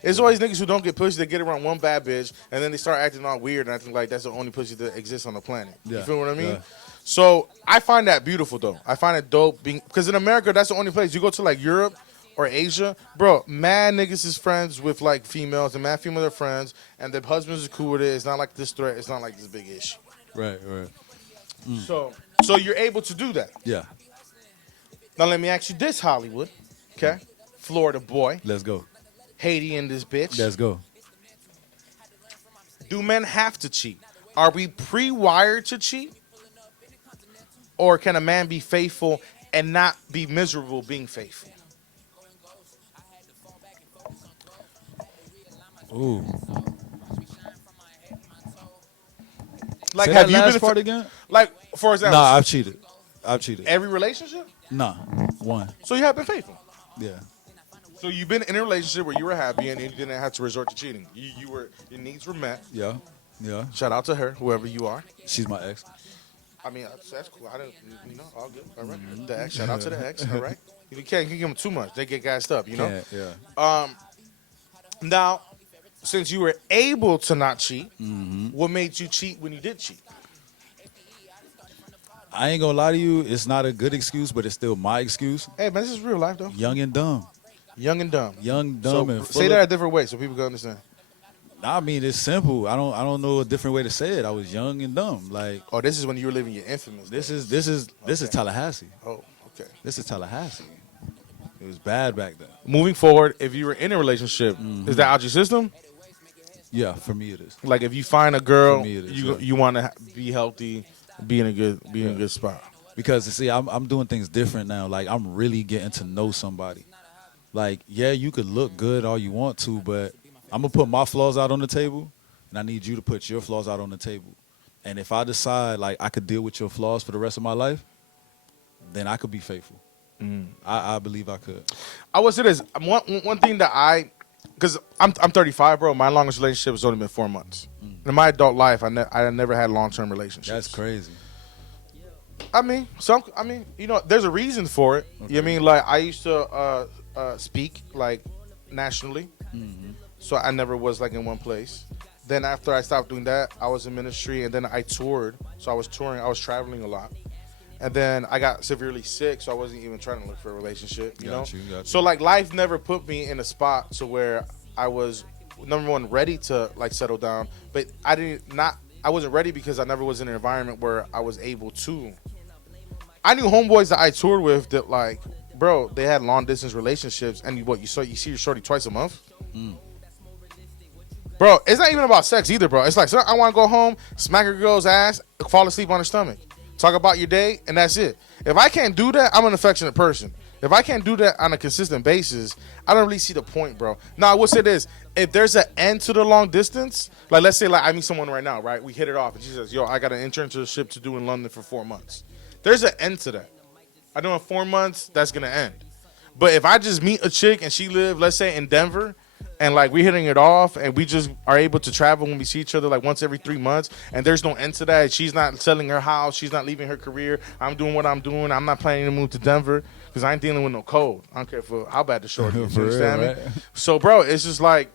There's always niggas who don't get pussy that get around one bad bitch and then they start acting all weird and acting like that's the only pussy that exists on the planet. Yeah. You feel what I mean? Yeah. So I find that beautiful though. I find it dope because in America that's the only place. You go to like Europe or Asia, bro, mad niggas is friends with like females and mad females are friends and their husbands are cool with it. It's not like this threat. It's not like this big issue. Right. So you're able to do that. Yeah. Now let me ask you this, Hollywood. Okay? Florida boy. Let's go. Haiti in this bitch. Let's go. Do men have to cheat? Are we pre-wired to cheat? Or can a man be faithful and not be miserable being faithful? Ooh. Like, say have that you last been part again? Like, for example, Nah, I've cheated. Every relationship? Nah, one. So you have been faithful. Yeah. So you've been in a relationship where you were happy and you didn't have to resort to cheating. Your needs were met. Yeah. Shout out to her, whoever you are. She's my ex. I mean, that's cool. I didn't, all good. All right. The ex. Shout out to the ex. All right. You can't give them too much. They get gassed up. Yeah. Now, since you were able to not cheat, what made you cheat when you did cheat? I ain't gonna lie to you. It's not a good excuse, but it's still my excuse. Hey, man, this is real life, though. Young and dumb. Young and dumb. Young, dumb, and say that a different way so people can understand. I mean, it's simple. I don't know a different way to say it. I was young and dumb. Like, Oh, this is when you were living your infamous this days. is Tallahassee. Oh, okay. This is Tallahassee. It was bad back then. Moving forward, if you were in a relationship, is that out your system? Yeah, for me it is. Like if you find a girl, For me it is, you want to be healthy, be in a good spot. Because see, I'm doing things different now. Like I'm really getting to know somebody. Like, yeah, you could look good all you want to, but I'm gonna put my flaws out on the table, and I need you to put your flaws out on the table. And if I decide like I could deal with your flaws for the rest of my life, then I could be faithful. I believe I could. I would say this one thing that because I'm 35, bro. My longest relationship has only been 4 months. In my adult life, I never had long-term relationships. That's crazy. I mean, there's a reason for it. Okay. You know what I mean? Like I used to speak like nationally, so I never was like in one place. Then after I stopped doing that, I was in ministry, and then I toured. So I was touring. I was traveling a lot. And then I got severely sick, so I wasn't even trying to look for a relationship, you know? So, like, life never put me in a spot to where I was, number one, ready to, like, settle down. But I wasn't ready because I never was in an environment where I was able to. I knew homeboys that I toured with that, like, bro, they had long-distance relationships. And you see your shorty twice a month? Bro, it's not even about sex either, bro. It's like, so I want to go home, smack a girl's ass, fall asleep on her stomach. Talk about your day, and that's it. If I can't do that, I'm an affectionate person. If I can't do that on a consistent basis, I don't really see the point, bro. Now, I will say this. If there's an end to the long distance, like let's say like I meet someone right now, right? We hit it off, and she says, yo, I got an internship to do in London for 4 months. There's an end to that. I know in 4 months, that's going to end. But if I just meet a chick and she live, let's say, in Denver, and like we're hitting it off, and we just are able to travel when we see each other like once every 3 months, and there's no end to that. She's not selling her house. She's not leaving her career. I'm doing what I'm doing. I'm not planning to move to Denver because I ain't dealing with no cold. I don't care for how bad the shorty is. You understand me? Right? So, bro, it's just like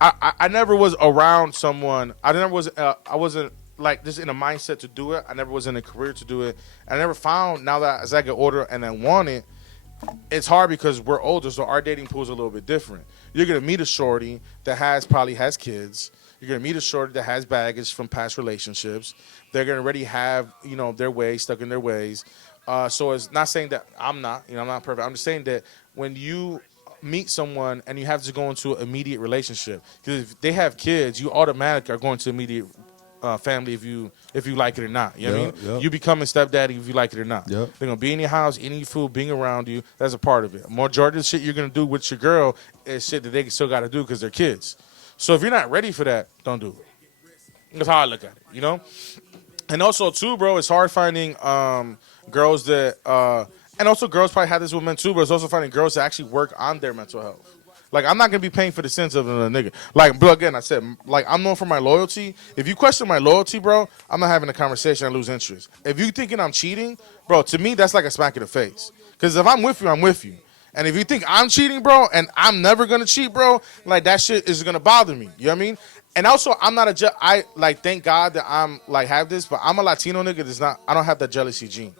I never was around someone. I wasn't like just in a mindset to do it. I never was in a career to do it. I never found, now that as I get older and I want it, it's hard because we're older, so our dating pool is a little bit different. You're going to meet a shorty that probably has kids. You're going to meet a shorty that has baggage from past relationships. They're going to already have, their ways, stuck in their ways. So it's not saying that I'm not perfect. I'm just saying that when you meet someone and you have to go into an immediate relationship, because if they have kids, you automatically are going to immediate family if you like it or not. You know what I mean? Yep. You become a stepdaddy if you like it or not. Yep. They're going to be in your house, eating your food, being around you. That's a part of it. Majority of the shit you're going to do with your girl is shit that they still got to do because they're kids. So if you're not ready for that, don't do it. That's how I look at it, And also, too, bro, it's hard finding girls that and also girls probably have this with men, too, but it's also finding girls that actually work on their mental health. Like, I'm not going to be paying for the sins of a nigga. Like, but again, I said, like, I'm known for my loyalty. If you question my loyalty, bro, I'm not having a conversation. I lose interest. If you thinking I'm cheating, bro, to me, that's like a smack in the face. Because if I'm with you, I'm with you. And if you think I'm cheating, bro, and I'm never going to cheat, bro, like, that shit is going to bother me. You know what I mean? And also, I'm not thank God that I'm, like, have this, but I'm a Latino nigga I don't have that jealousy gene.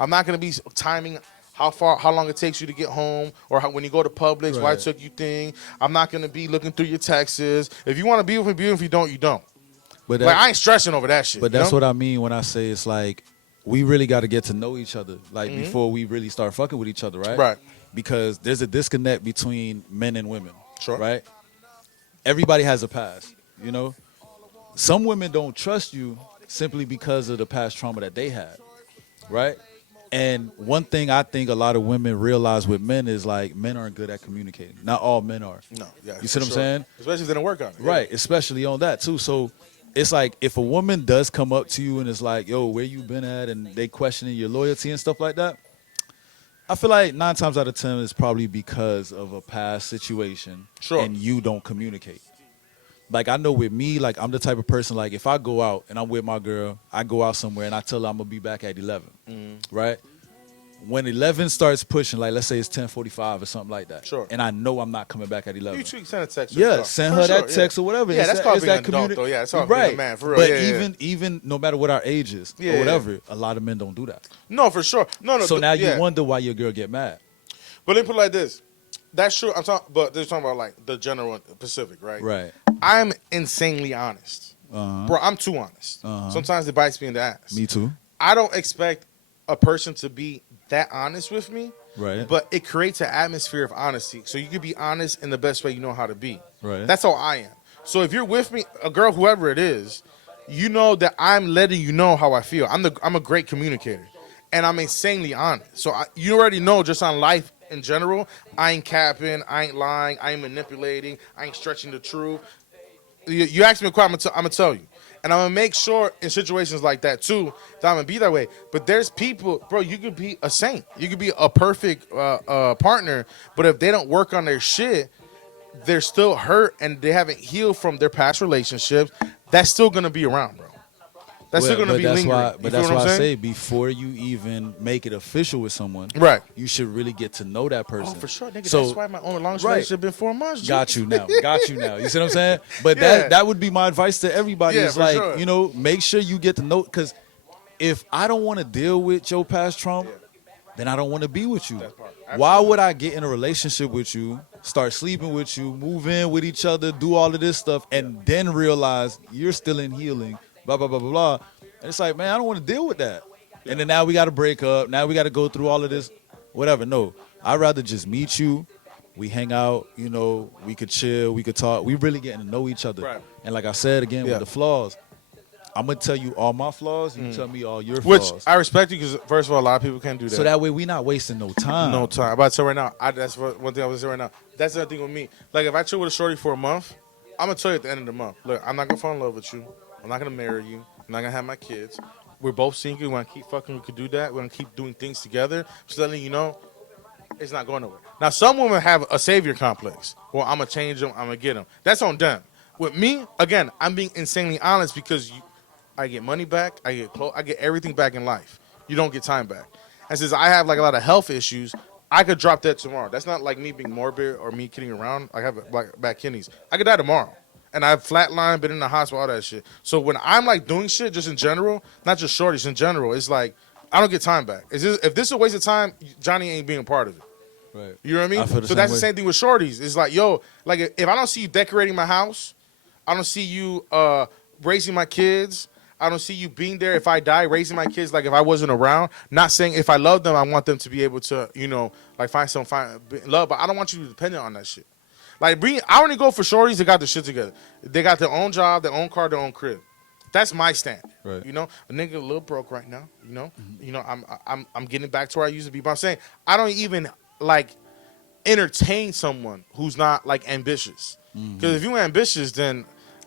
I'm not going to be timing how long it takes you to get home, or when you go to Publix, right. Why it took you thing. I'm not going to be looking through your texts. If you want to be with me, be with me. If you don't, you don't. But like, I ain't stressing over that shit. But that's what I mean when I say it's like, we really got to get to know each other, like, before we really start fucking with each other, right? Right. Because there's a disconnect between men and women, sure. Right? Everybody has a past, Some women don't trust you simply because of the past trauma that they had, right? And one thing I think a lot of women realize with men is, like, men aren't good at communicating. Not all men are. No, yeah. You see what I'm saying? Especially if they don't work on it. Right, especially on that, too. So it's like, if a woman does come up to you and it's like, yo, where you been at? And they questioning your loyalty and stuff like that, I feel like 9 times out of 10 it's probably because of a past situation. Sure. And you don't communicate. Like, I know with me, like, I'm the type of person, like, if I go out and I'm with my girl, I go out somewhere and I tell her I'm going to be back at 11, right? When 11 starts pushing, like, let's say it's 10:45 or something like that. Sure. And I know I'm not coming back at 11. You send a text. Yeah, send her that text or whatever. Yeah, that's called being an adult, though. Yeah, that's called being a man, for real. But even no matter what our age is or whatever, a lot of men don't do that. No, for sure. No. So now you wonder why your girl get mad. But let me put it like this. That's true. But they're talking about like the general Pacific, right? Right. I'm insanely honest, bro. I'm too honest. Sometimes it bites me in the ass. Me too. I don't expect a person to be that honest with me, Right. but it creates an atmosphere of honesty. So you can be honest in the best way you know how to be. Right. That's how I am. So if you're with me, a girl, whoever it is, you know that I'm letting you know how I feel. I'm a great communicator, and I'm insanely honest. So you already know just on life in general, I ain't capping, I ain't lying, I ain't manipulating, I ain't stretching the truth. You ask me a question, I'm gonna tell you. And I'm going to make sure in situations like that, too, that I'm going to be that way. But there's people, bro, you could be a saint. You could be a perfect partner. But if they don't work on their shit, they're still hurt and they haven't healed from their past relationships. That's still going to be around, bro. That's still going to be lingering. But that's why I say before you even make it official with someone, right, you should really get to know that person. Oh, for sure, nigga. So, that's why my only longest relationship been 4 months. G. Got you now. You see what I'm saying? But that would be my advice to everybody. Yeah, is like, sure. you know, make sure you get to know. Because if I don't want to deal with your past trauma, then I don't want to be with you. Why would I get in a relationship with you, start sleeping with you, move in with each other, do all of this stuff, and then realize you're still in healing, blah, blah, blah, blah, blah. And it's like, man, I don't want to deal with that. And then now we got to break up. Now we got to go through all of this, whatever. No, I'd rather just meet you. We hang out, you know, we could chill, we could talk. We really getting to know each other. Right. And like I said, again, with the flaws, I'm going to tell you all my flaws. You tell me all your flaws. Which I respect you because, first of all, a lot of people can't do that. So that way we not wasting no time. No time. I'm about to say right now, that's one thing I was saying right now. That's the other thing with me. Like, if I chill with a shorty for a month, I'm going to tell you at the end of the month, look, I'm not going to fall in love with you. I'm not going to marry you. I'm not going to have my kids. We're both single. We want to keep fucking. We could do that. We're going to keep doing things together. Just letting you know, it's not going nowhere. Now, some women have a savior complex. Well, I'm going to change them. I'm going to get them. That's on them. With me, again, I'm being insanely honest because I get money back. I get clothes. I get everything back in life. You don't get time back. And since I have like a lot of health issues, I could drop that tomorrow. That's not like me being morbid or me kidding around. I have like bad kidneys. I could die tomorrow. And I've flatlined, been in the hospital, all that shit. So when I'm like doing shit just in general, not just shorties in general, it's like I don't get time back. If this is a waste of time, Johnny ain't being a part of it. Right. You know what I mean? So that's the same thing with shorties. It's like, yo, like if I don't see you decorating my house, I don't see you raising my kids, I don't see you being there if I die, raising my kids, like if I wasn't around. Not saying if I love them, I want them to be able to, you know, like find love, but I don't want you to be dependent on that shit. Like, I only go for shorties that got their shit together. They got their own job, their own car, their own crib. That's my stand. Right. You know, a nigga a little broke right now. You know, you know, I'm getting back to where I used to be. But I'm saying I don't even like entertain someone who's not like ambitious. Because if you're ambitious, then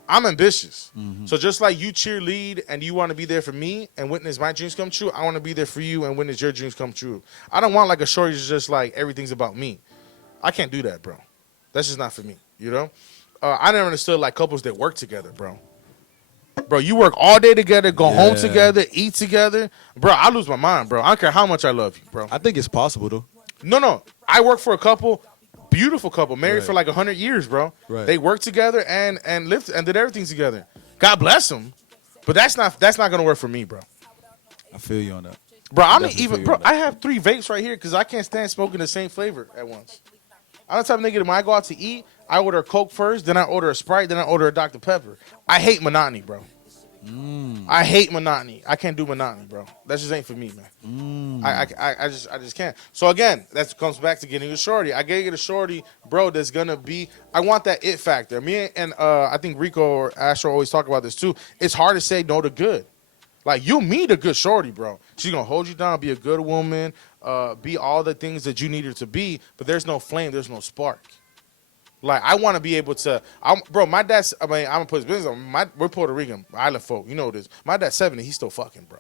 I'm ambitious. So just like you cheerlead and you want to be there for me and witness my dreams come true, I want to be there for you and witness your dreams come true. I don't want like a shorty that's just like everything's about me. I can't do that, bro. That's just not for me, you know? I never understood, like, couples that work together, bro. Bro, you work all day together, go home together, eat together. Bro, I lose my mind, bro. I don't care how much I love you, bro. I think it's possible, though. No. I work for a couple, beautiful couple, married for like 100 years, bro. Right. They worked together and lived and did everything together. God bless them. But that's not going to work for me, bro. I feel you on that. Bro, I have 3 vapes right here because I can't stand smoking the same flavor at once. I'm the type of nigga that when I go out to eat, I order a Coke first, then I order a Sprite, then I order a Dr. Pepper. I hate monotony, bro. I hate monotony. I can't do monotony, bro. That just ain't for me, man. I just can't. So again, that comes back to getting a shorty. I gotta get a shorty, bro, that's gonna be, I want that it factor. Me and I think Rico or Astro always talk about this too. It's hard to say no to good. Like, you meet a good shorty, bro. She's going to hold you down, be a good woman, be all the things that you need her to be, but there's no flame, there's no spark. Like, I want to be able to, bro, my dad's, I'm going to put his business on. We're Puerto Rican, island folk, you know this. My dad's 70, he's still fucking, bro.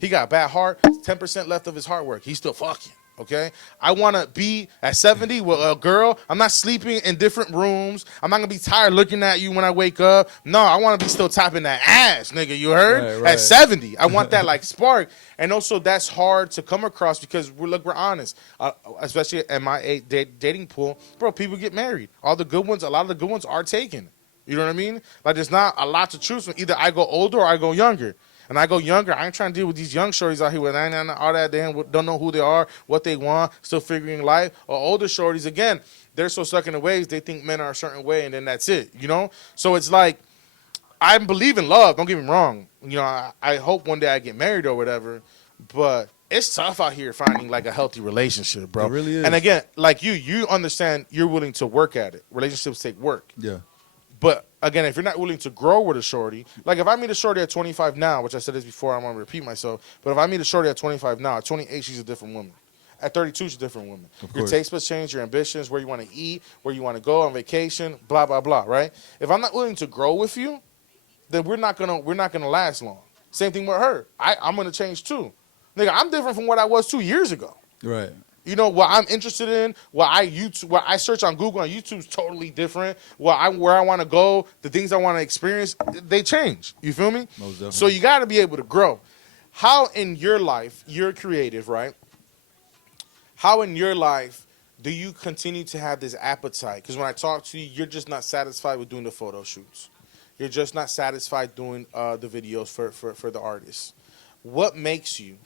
He got a bad heart, 10% left of his heart work. He's still fucking. Okay, I want to be at 70 with a girl. I'm not sleeping in different rooms. I'm not gonna be tired looking at you when I wake up. No, I want to be still tapping that ass, nigga. You heard? Right. At 70, I want that like spark. And also, that's hard to come across because we're honest, especially in my dating pool, bro. People get married. All the good ones, a lot of the good ones are taken. You know what I mean? Like, there's not a lot to choose from. Either I go older or I go younger. And I go younger. I ain't trying to deal with these young shorties out here with all that. They don't know who they are, what they want, still figuring life. Or older shorties, again, they're so stuck in the ways, they think men are a certain way, and then that's it, you know? So it's like, I believe in love. Don't get me wrong. You know, I hope one day I get married or whatever. But it's tough out here finding like a healthy relationship, bro. It really is. And again, like you understand you're willing to work at it. Relationships take work. Yeah. But again, if you're not willing to grow with a shorty, like if I meet a shorty at 25 now, which I said this before, I don't want to repeat myself. But if I meet a shorty at 25 now, at 28 she's a different woman. At 32 she's a different woman. Your taste buds change, your ambitions, where you want to eat, where you want to go on vacation, blah blah blah. Right? If I'm not willing to grow with you, then we're not gonna last long. Same thing with her. I'm gonna change too. Nigga, I'm different from what I was 2 years ago. Right. You know, what I'm interested in, what I search on Google and YouTube's totally different. Where I want to go, the things I want to experience, they change. You feel me? Most definitely. So you got to be able to grow. How in your life, you're creative, right? How in your life do you continue to have this appetite? Because when I talk to you, you're just not satisfied with doing the photo shoots. You're just not satisfied doing the videos for the artists. What makes you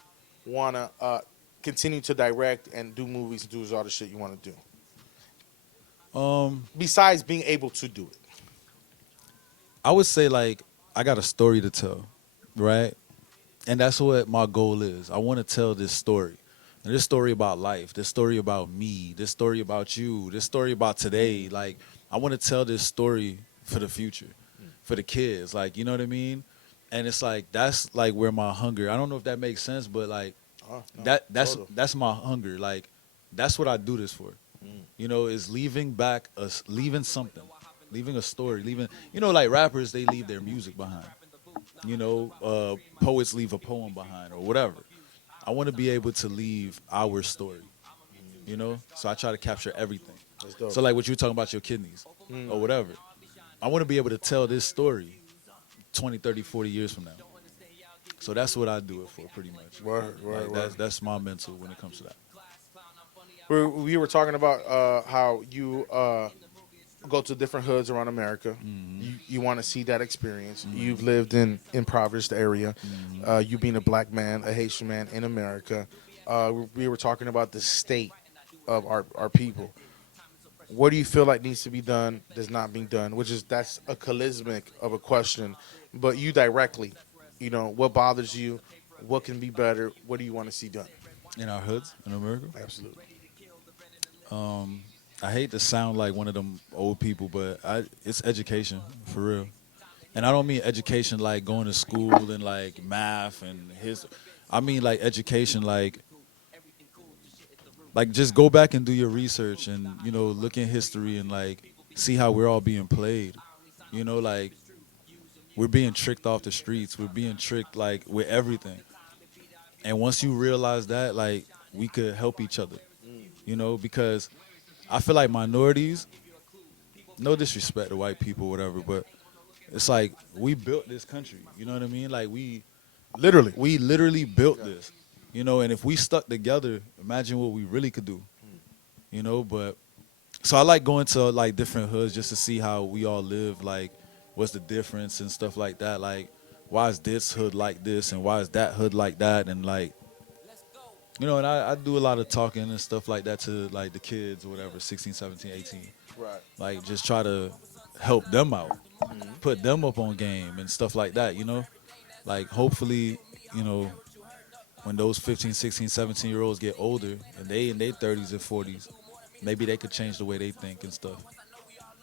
want to continue to direct and do movies and do all the shit you want to do? Besides being able to do it. I would say, like, I got a story to tell, right? And that's what my goal is. I want to tell this story. And this story about life, this story about me, this story about you, this story about today. Like, I want to tell this story for the future, for the kids. Like, you know what I mean? And it's like, that's like where my hunger, I don't know if that makes sense, but like, that's my hunger. Like, that's what I do this for. You know, is leaving something, leaving a story, you know, like rappers, they leave their music behind. You know, poets leave a poem behind or whatever. I want to be able to leave our story, you know? So I try to capture everything. So like what you were talking about, your kidneys or whatever. I want to be able to tell this story 20, 30, 40 years from now. So that's what I do it for, pretty much. Word. That's my mental when it comes to that. We were talking about how you go to different hoods around America. You want to see that experience. You've lived in impoverished area. You being a black man, a Haitian man in America. We were talking about the state of our people. What do you feel like needs to be done that's not being done? That's a charismatic of a question. But you directly, you know, what bothers you? What can be better? What do you want to see done? In our hoods in America? Absolutely. I hate to sound like one of them old people, but it's education, for real. And I don't mean education like going to school and like math and I mean like education like just go back and do your research and, you know, look in history and like see how we're all being played. You know, like we're being tricked off the streets. We're being tricked like with everything. And once you realize that, like we could help each other, you know, because I feel like minorities, no disrespect to white people or whatever, but it's like we built this country. You know what I mean? Like we literally built this. You know, and if we stuck together, imagine what we really could do. You know, but so I like going to like different hoods just to see how we all live, like what's the difference and stuff like that. Like, why is this hood like this and why is that hood like that? And like, you know, and I do a lot of talking and stuff like that to like the kids or whatever, 16, 17, 18. Right. Like just try to help them out, put them up on game and stuff like that, you know? Like hopefully, you know, when those 15, 16, 17-year-olds get older and they in their 30s and 40s, maybe they could change the way they think and stuff,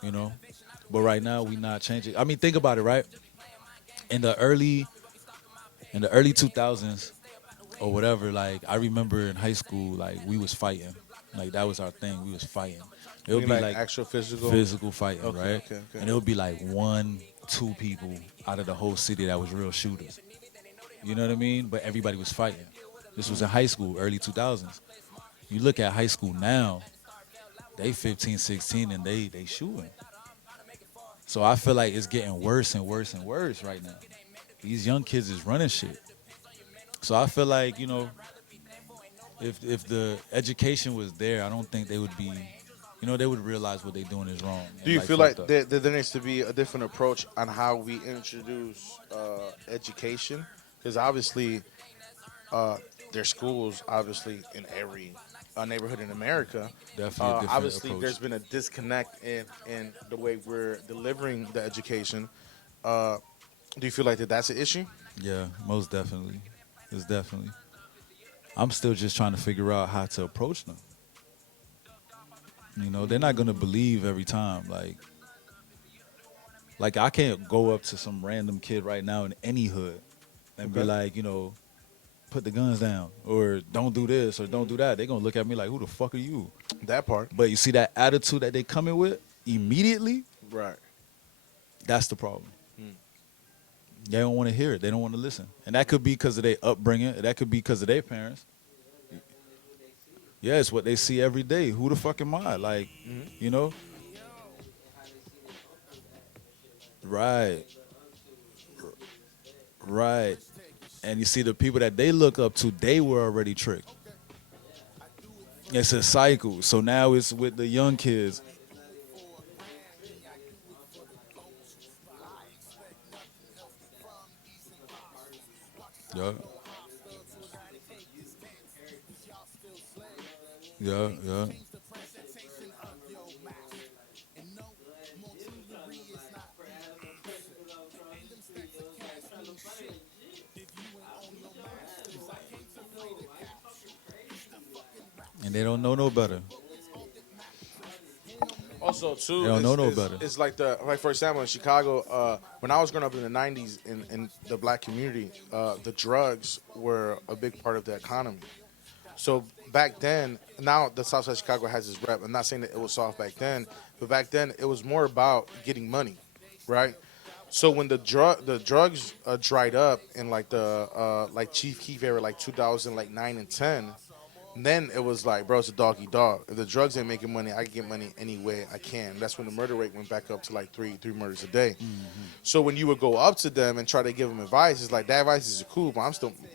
you know? But right now, we not changing. I mean, think about it, right? In the early 2000s or whatever, like, I remember in high school, like, we was fighting. Like, that was our thing. We was fighting. It would be like actual physical fighting, okay, right? Okay. And it would be like 1, 2 people out of the whole city that was real shooters. You know what I mean? But everybody was fighting. This was in high school, early 2000s. You look at high school now, they 15, 16, and they shooting. So I feel like it's getting worse and worse and worse right now. These young kids is running shit. So I feel like, you know, if the education was there, I don't think they would be, you know, they would realize what they're doing is wrong. Do you feel like there needs to be a different approach on how we introduce education because obviously there's schools obviously in every neighborhood in America. Definitely a different Obviously, approach. there's been a disconnect in the way we're delivering the education. Uh, do you feel like that's an issue? Yeah, most definitely. It's definitely. I'm still just trying to figure out how to approach them. You know, they're not gonna believe every time. Like I can't go up to some random kid right now in any hood and be Okay. like, put the guns down or don't do this or don't do that. They're gonna look at me like, who the fuck are you? That part. But you see that attitude that they come in with immediately, Right. that's the problem. Hmm. They don't want to hear it. They don't want to listen. And that could be because of their upbringing. That could be because of their parents. Yeah, it's what they see every day. Who the fuck am I? Like, you know? Right. Right. And you see the people that they look up to, they were already tricked. It's a cycle. So now it's with the young kids. Yeah. Yeah, yeah. And they don't know no better. Also, They too, don't know it's, no it's, better. it's like like for example in Chicago, when I was growing up in the '90s in the black community, the drugs were a big part of the economy. So back then, now the South Side of Chicago has its rep. I'm not saying that it was soft back then, but back then it was more about getting money, right? So when the drugs dried up in like the like Chief Keef era, like 2000, like 9 and 10, then it was like, bro, it's a doggy dog. If the drugs ain't making money, I can get money any way I can. That's when the murder rate went back up to like three murders a day. So when you would go up to them and try to give them advice, it's like that advice is cool, but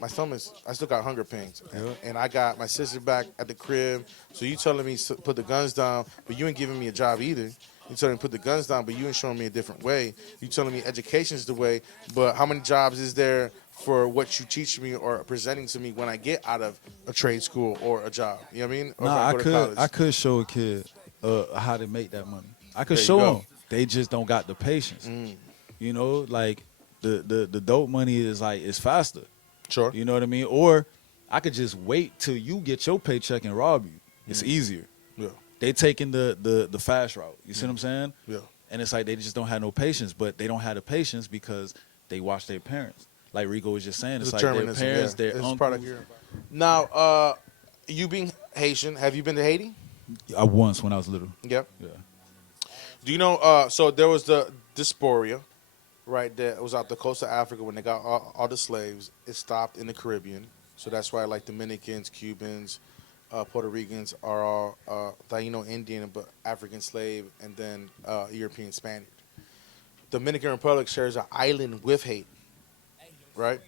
my stomach, I still got hunger pains, and I got my sister back at the crib. So you telling me put the guns down, but you ain't giving me a job either. You telling me put the guns down, but you ain't showing me a different way. You telling me education is the way, but how many jobs is there for what you teach me or presenting to me when I get out of a trade school or a job? You know what I mean? Or if Nah, I go to college. I could show a kid how to make that money. I could There you show go. them. They just don't got the patience. You know, like the dope money is like it's faster. Sure. You know what I mean? Or I could just wait till you get your paycheck and rob you. It's easier. Yeah. They taking the fast route. You see what I'm saying? Yeah. And it's like they just don't have no patience, but they don't have the patience because they watch their parents. Like Rico was just saying, it's like their Determinism, parents, yeah. their It's uncles. product here. Now, you being Haitian, have you been to Haiti? I once when I was little. Yep. Yeah. Do you know? So there was the dysphoria, right? That was out the coast of Africa when they got all the slaves. It stopped in the Caribbean, so that's why like Dominicans, Cubans, Puerto Ricans are all Taino Indian, but African slave, and then European Spaniard. Dominican Republic shares an island with Haiti, right?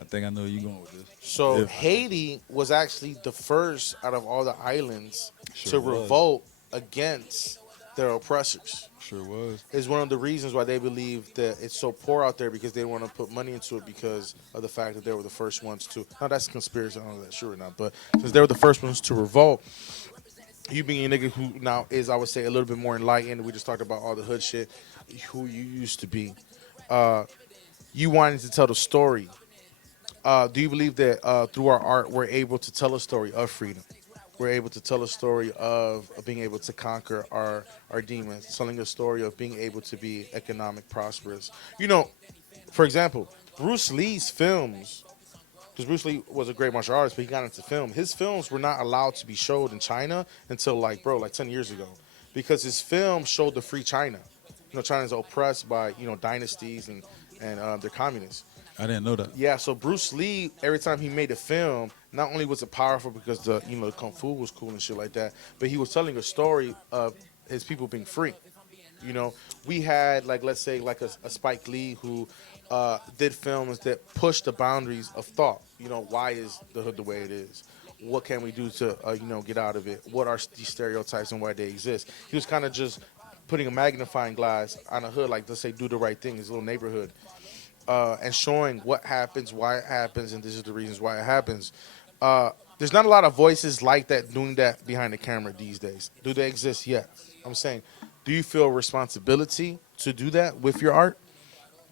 I think I know where you going with this. So If- Haiti was actually the first out of all the islands Sure to was. revolt against their oppressors. Sure was. Is one of the reasons why they believe that it's so poor out there because they want to put money into it because of the fact that they were the first ones to. Now that's a conspiracy, I don't know that sure or not, but since they were the first ones to revolt, you being a nigga who now is, I would say, a little bit more enlightened. We just talked about all the hood shit, who you used to be. You wanted to tell the story. Do you believe that through our art we're able to tell a story of freedom? We're able to tell a story of being able to conquer our demons, telling a story of being able to be economic prosperous. You know, for example, Bruce Lee's films, because Bruce Lee was a great martial artist, but he got into film. His films were not allowed to be showed in China until like 10 years ago, because his film showed the free China. You know, China's oppressed by dynasties and they're communists. I didn't know that. Yeah, so Bruce Lee, every time he made a film, not only was it powerful because the kung fu was cool and shit like that, but he was telling a story of his people being free. You know, we had like, let's say like a Spike Lee who did films that pushed the boundaries of thought. You know, why is the hood the way it is? What can we do to get out of it? What are these stereotypes and why they exist? He was kind of just putting a magnifying glass on a hood, like let's say Do the Right Thing, his little neighborhood. and showing what happens, why it happens, and this is the reasons why it happens. There's not a lot of voices like that doing that behind the camera these days. Do they exist? Yes. I'm saying, do you feel responsibility to do that with your art?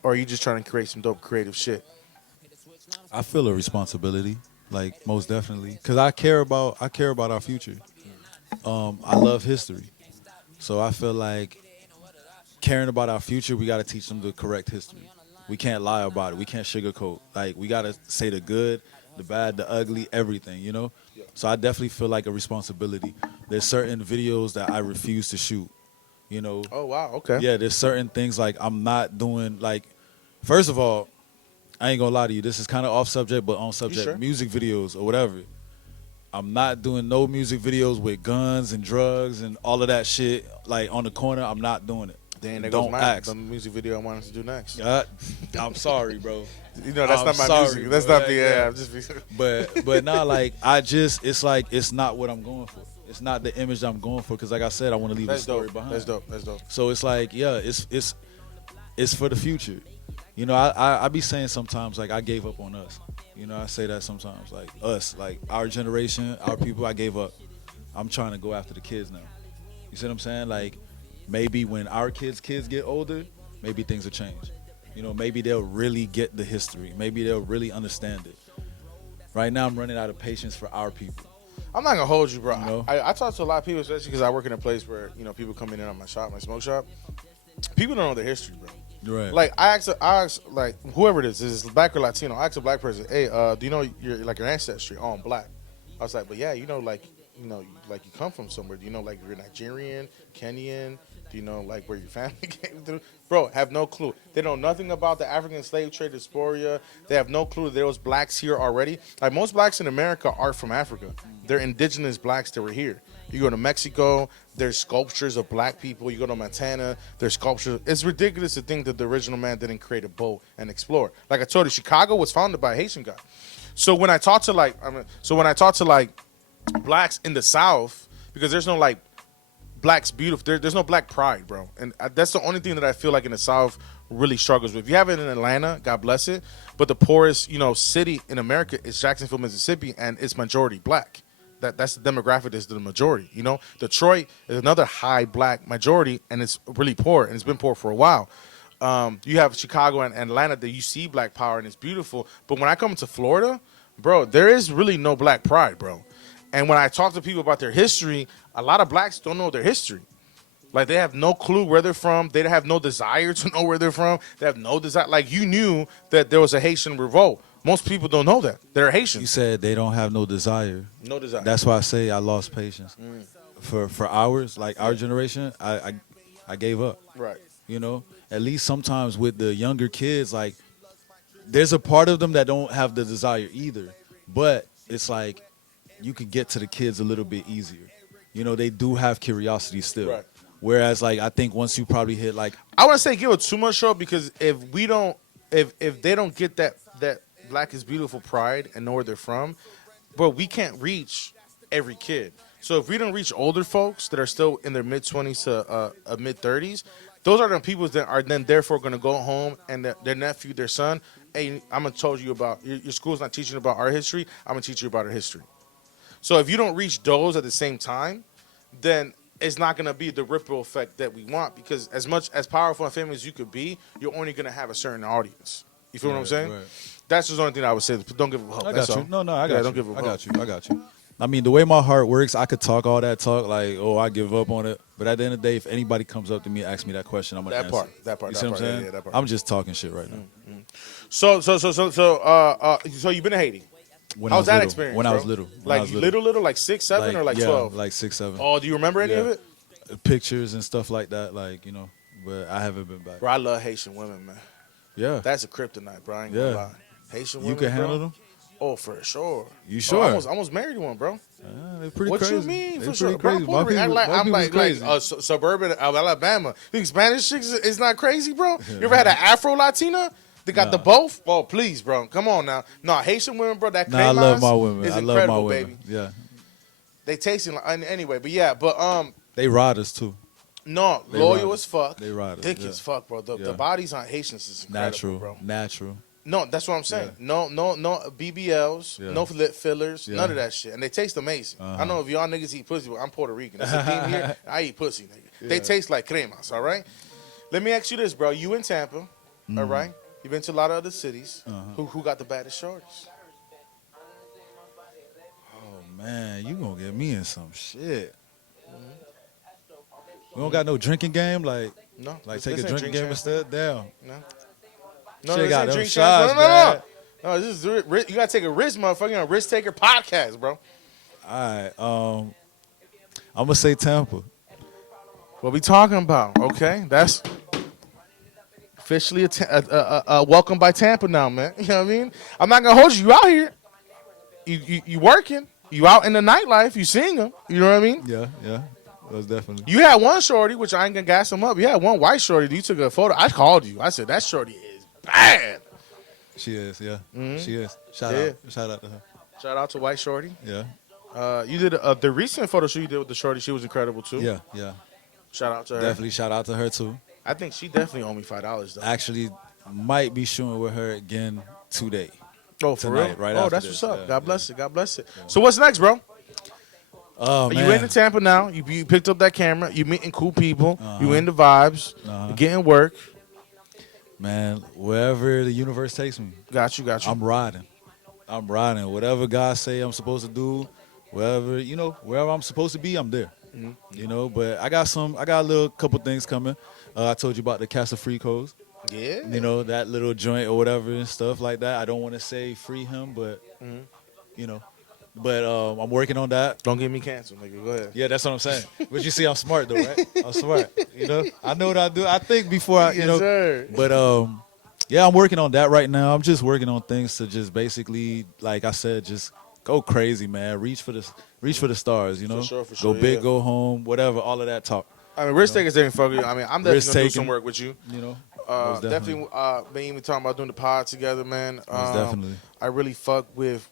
Or are you just trying to create some dope creative shit? I feel a responsibility, like most definitely, because I care about our future. I love history, so I feel like caring about our future, we got to teach them the correct history. We can't lie about it. We can't sugarcoat. Like we got to say the good, the bad, the ugly, everything. You know. Yeah. So I definitely feel like a responsibility. There's certain videos that I refuse to shoot. You know. Oh wow. Okay. Yeah. There's certain things like I'm not doing. Like, first of all, I ain't gonna lie to you. This is kind of off subject, but on subject. Sure? Music videos or whatever. I'm not doing no music videos with guns and drugs and all of that shit. Like on the corner, I'm not doing it. Then there Don't goes ask. the music video I wanted to do next. I'm sorry, bro. You know, that's I'm not my sorry, music. That's bro. not the Yeah. I'm just. But nah, like it's like it's not what I'm going for. It's not the image I'm going for because, like I said, I want to leave the That's story dope. behind. That's dope. That's dope. So it's like, yeah, it's for the future. You know, I be saying sometimes like I gave up on us. You know, I say that sometimes like us, like our generation, our people. I gave up. I'm trying to go after the kids now. You see what I'm saying? Like maybe when our kids get older, maybe things will change. You know, maybe they'll really get the history. Maybe they'll really understand it. Right now, I'm running out of patience for our people. I'm not gonna hold you, bro. You know? I talk to a lot of people, especially because I work in a place where people come in on my shop, my smoke shop. People don't know their history, bro. Right. Like I ask like whoever it is black or Latino. I ask a black person, hey, do you know your ancestry? Oh, I'm black. I was like, but yeah, like you come from somewhere. Do you know like you're Nigerian, Kenyan? Do you know like where your family came through? Bro, have no clue. They know nothing about the African slave trade diaspora. They have no clue that there was blacks here already. Like most blacks in America are from Africa. They're indigenous blacks that were here. You go to Mexico, there's sculptures of black people. You go to Montana, there's sculptures. It's ridiculous to think that the original man didn't create a boat and explore. Like I told you, Chicago was founded by a Haitian guy. So when I talk to blacks in the South, because there's no like blacks beautiful. There's no black pride, bro. And that's the only thing that I feel like in the South really struggles with. If you have it in Atlanta, God bless it. But the poorest, city in America is Jacksonville, Mississippi, and it's majority black. That's the demographic that's the majority. Detroit is another high black majority, and it's really poor, and it's been poor for a while. You have Chicago and Atlanta that you see black power, and it's beautiful. But when I come to Florida, bro, there is really no black pride, bro. And when I talk to people about their history, a lot of blacks don't know their history. Like, they have no clue where they're from. They have no desire to know where they're from. They have no desire. Like, you knew that there was a Haitian revolt. Most people don't know that. They're Haitian. You said they don't have no desire. No desire. That's why I say I lost patience. For ours, like our generation, I gave up. Right. At least sometimes with the younger kids, like, there's a part of them that don't have the desire either. But it's like you can get to the kids a little bit easier. They do have curiosity still. Right. Whereas, like, I think once you probably hit, like, I want to say give it too much show, because if they don't get that black is beautiful pride and know where they're from, but we can't reach every kid. So if we don't reach older folks that are still in their mid-20s to mid-30s, those are the people that are then therefore going to go home and their nephew, their son, hey, I'm going to tell you about, your school's not teaching about our history, I'm going to teach you about our history. So if you don't reach those at the same time, then it's not going to be the ripple effect that we want, because as much as powerful and famous as you could be, you're only going to have a certain audience. You feel what I'm saying? Right. That's just the only thing I would say. Don't give a hope. I got you. No, I got you. Don't give a hope. I got you. I mean, the way my heart works, I could talk all that talk like, oh, I give up on it. But at the end of the day, if anybody comes up to me and asks me that question, I'm going to answer. That part. You see what I'm saying? Yeah, that part. I'm just talking shit right now. Mm-hmm. So you've been to Haiti. How's that experience? When I was little. Like little, like 6, 7, or like 12? Like 6, 7. Oh, do you remember any of it? Pictures and stuff like that, but I haven't been back. Bro, I love Haitian women, man. Yeah. That's a kryptonite, bro. I ain't gonna lie. Haitian women, you can handle bro? them? Oh, for sure. You sure? I almost married one, bro. They're pretty what crazy. you mean? They're For sure. crazy. Bro, I'm like suburban of Alabama. You think Spanish chicks is not crazy, bro? You ever had an Afro Latina? They got the both? Oh, please, bro. Come on now. No, Haitian women, bro, that I love my women. is I incredible, love my women. baby. Yeah. They tasting like, anyway, but yeah, but they ride us too. No, They loyal ride as fuck. They ride it. Thick Yeah. as fuck, bro. The Yeah. bodies on Haitians is incredible, Natural, bro. natural. No, that's what I'm saying. Yeah. No BBLs, Yeah. no lip fillers, Yeah. none of that shit. And they taste amazing. I know if y'all niggas eat pussy, but I'm Puerto Rican. That's a theme here. I eat pussy, nigga. They taste like cremas, all right? Let me ask you this, bro. You in Tampa, all right? You've been to a lot of other cities. Who got the baddest shorties? Oh man, you gonna get me in some shit. We don't got no drinking game, like No. take a ain't drinking game champs. instead. Damn. No. Shit this got ain't them drink shots, champs. No. man. No, this is you gotta take a risk, motherfucker. On RISKTAKER Podcast, bro. All right. I'm gonna say Tampa. What we talking about? Okay, that's officially a welcome by Tampa now, man. You know what I mean? I'm not gonna hold you. You out here. You working. You out in the nightlife. You seeing them. You know what I mean? Yeah. That's definitely. You had one shorty, which I ain't gonna gas him up. You had one white shorty. You took a photo. I called you. I said that shorty is bad. She is. Yeah. She is. Shout out to her. Shout out to white shorty. Yeah. You did the recent photo shoot you did with the shorty. She was incredible too. Yeah. Shout out to her. Definitely shout out to her too. I think she definitely owe me $5 though. Actually, might be shooting with her again today. Oh, for tonight, real? right oh, after that's this. what's up. Yeah, God bless it. God bless it. So what's next, bro? Oh man. You in Tampa now. You picked up that camera. You meeting cool people. You in the vibes. You getting work. Man, wherever the universe takes me, Got you. I'm riding. Whatever God say I'm supposed to do, wherever I'm supposed to be, I'm there. You know, but I got a little couple things coming. I told you about the Casa Fricos. Yeah. You know, that little joint or whatever and stuff like that. I don't want to say free him, but you know. But I'm working on that. Don't get me canceled, nigga. Go ahead. Yeah, that's what I'm saying. But you see, I'm smart though, right? I'm smart. You know, I know what I do. I think before I, Yes, sir. But yeah, I'm working on that right now. I'm just working on things to just basically, like I said, just go crazy, man. Reach for the stars. You know, For sure, go big, yeah. go home, whatever. All of that talk. I mean, risk takers didn't fuck with you. I mean, I'm definitely gonna do some Risk-taking. work with you. You know, Definitely. Been even talking about doing the pod together, man. Most definitely. I really fuck with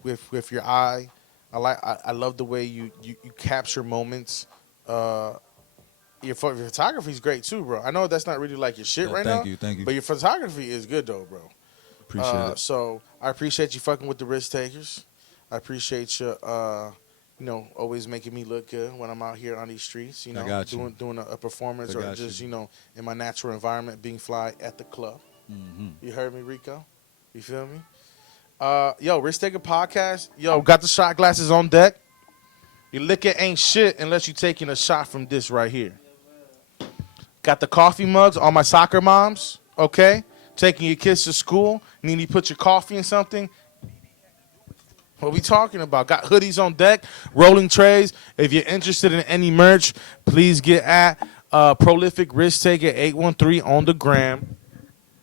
your eye. I love the way you capture moments. Your photography is great too, bro. I know that's not really like your shit right now. Thank you. But your photography is good though, bro. Appreciate it. So I appreciate you fucking with the risk takers. I appreciate you, always making me look good when I'm out here on these streets. You know, I got you. doing a performance I or got just you. In my natural environment, being fly at the club. You heard me, Rico? You feel me? RISKTAKER Podcast. Got the shot glasses on deck. Your liquor ain't shit unless you taking a shot from this right here. Got the coffee mugs, all my soccer moms, okay? Taking your kids to school. Need you put your coffee in something. What we talking about? Got hoodies on deck, rolling trays. If you're interested in any merch, please get at Prolific RISKTAKER 813 on the gram.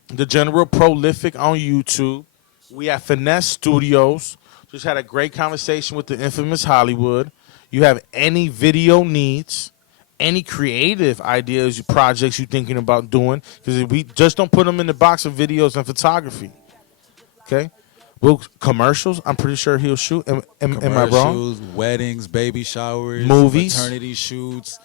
The General Prolific on YouTube. We have Finesse Studios. Just had a great conversation with the infamous Hollywood. You have any video needs, any creative ideas, projects you're thinking about doing, because we just don't put them in the box of videos and photography. Okay? Well, commercials, I'm pretty sure he'll shoot. Am I wrong? Commercials, weddings, baby showers, Movies. maternity shoots,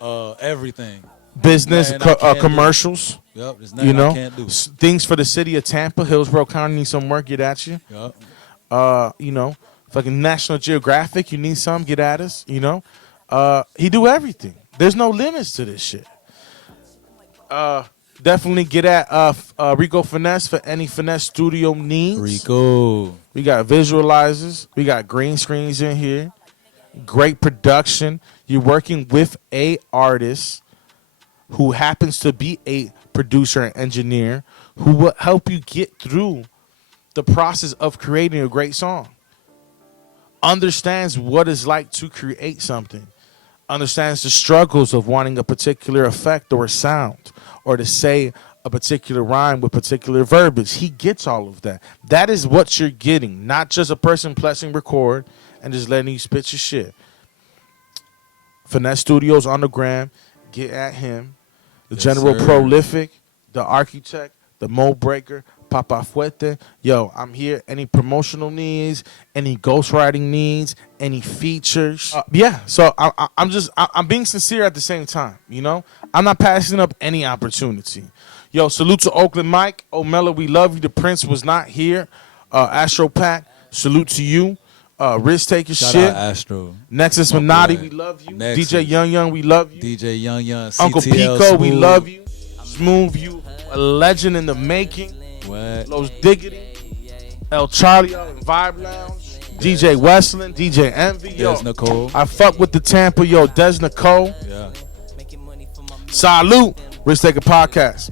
everything. Business, Nothing I can't do. commercials. Yep, there's nothing I can't do. Things for the city of Tampa, Hillsborough County need some work, get at you. Yep. Fucking National Geographic, you need some, get at us, He do everything. There's no limits to this shit. Definitely get at Rico Finesse for any Finesse studio needs. Rico. We got visualizers. We got green screens in here. Great production. You're working with a artist who happens to be a producer and engineer who will help you get through the process of creating a great song. Understands what it's like to create something. Understands the struggles of wanting a particular effect or a sound or to say a particular rhyme with particular verbiage. He gets all of that. That is what you're getting, not just a person pressing record and just letting you spit your shit. Finesse Studios on the gram. Get at him. The Yes, General sir. Prolific, the Architect, the Mold Breaker, Papa Fuerte. Yo, I'm here. Any promotional needs, any ghostwriting needs, any features. Yeah, so I'm being sincere at the same time, you know? I'm not passing up any opportunity. Yo, salute to Oakland Mike. O'Mella, we love you. The Prince was not here. Astro Pack, salute to you. RISKTAKER Shout shit. out Astro. Nexus Minotti, we love you. Nexus. DJ Young, we love you. DJ Young, Uncle CTL Pico, we Smooth. love you. Smooth, you a legend in the making. What? Los Diggity, El Charlie and Vibe Lounge, DJ Westland, DJ Envy, yo. Des Nicole. I fuck with the Tampa, yo. Des Nicole. Yeah. Salute. RISKTAKER Podcast.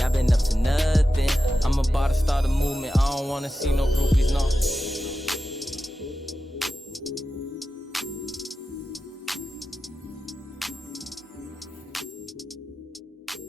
Y'all been up to nothing. I'm about to start a movement. I don't wanna see no group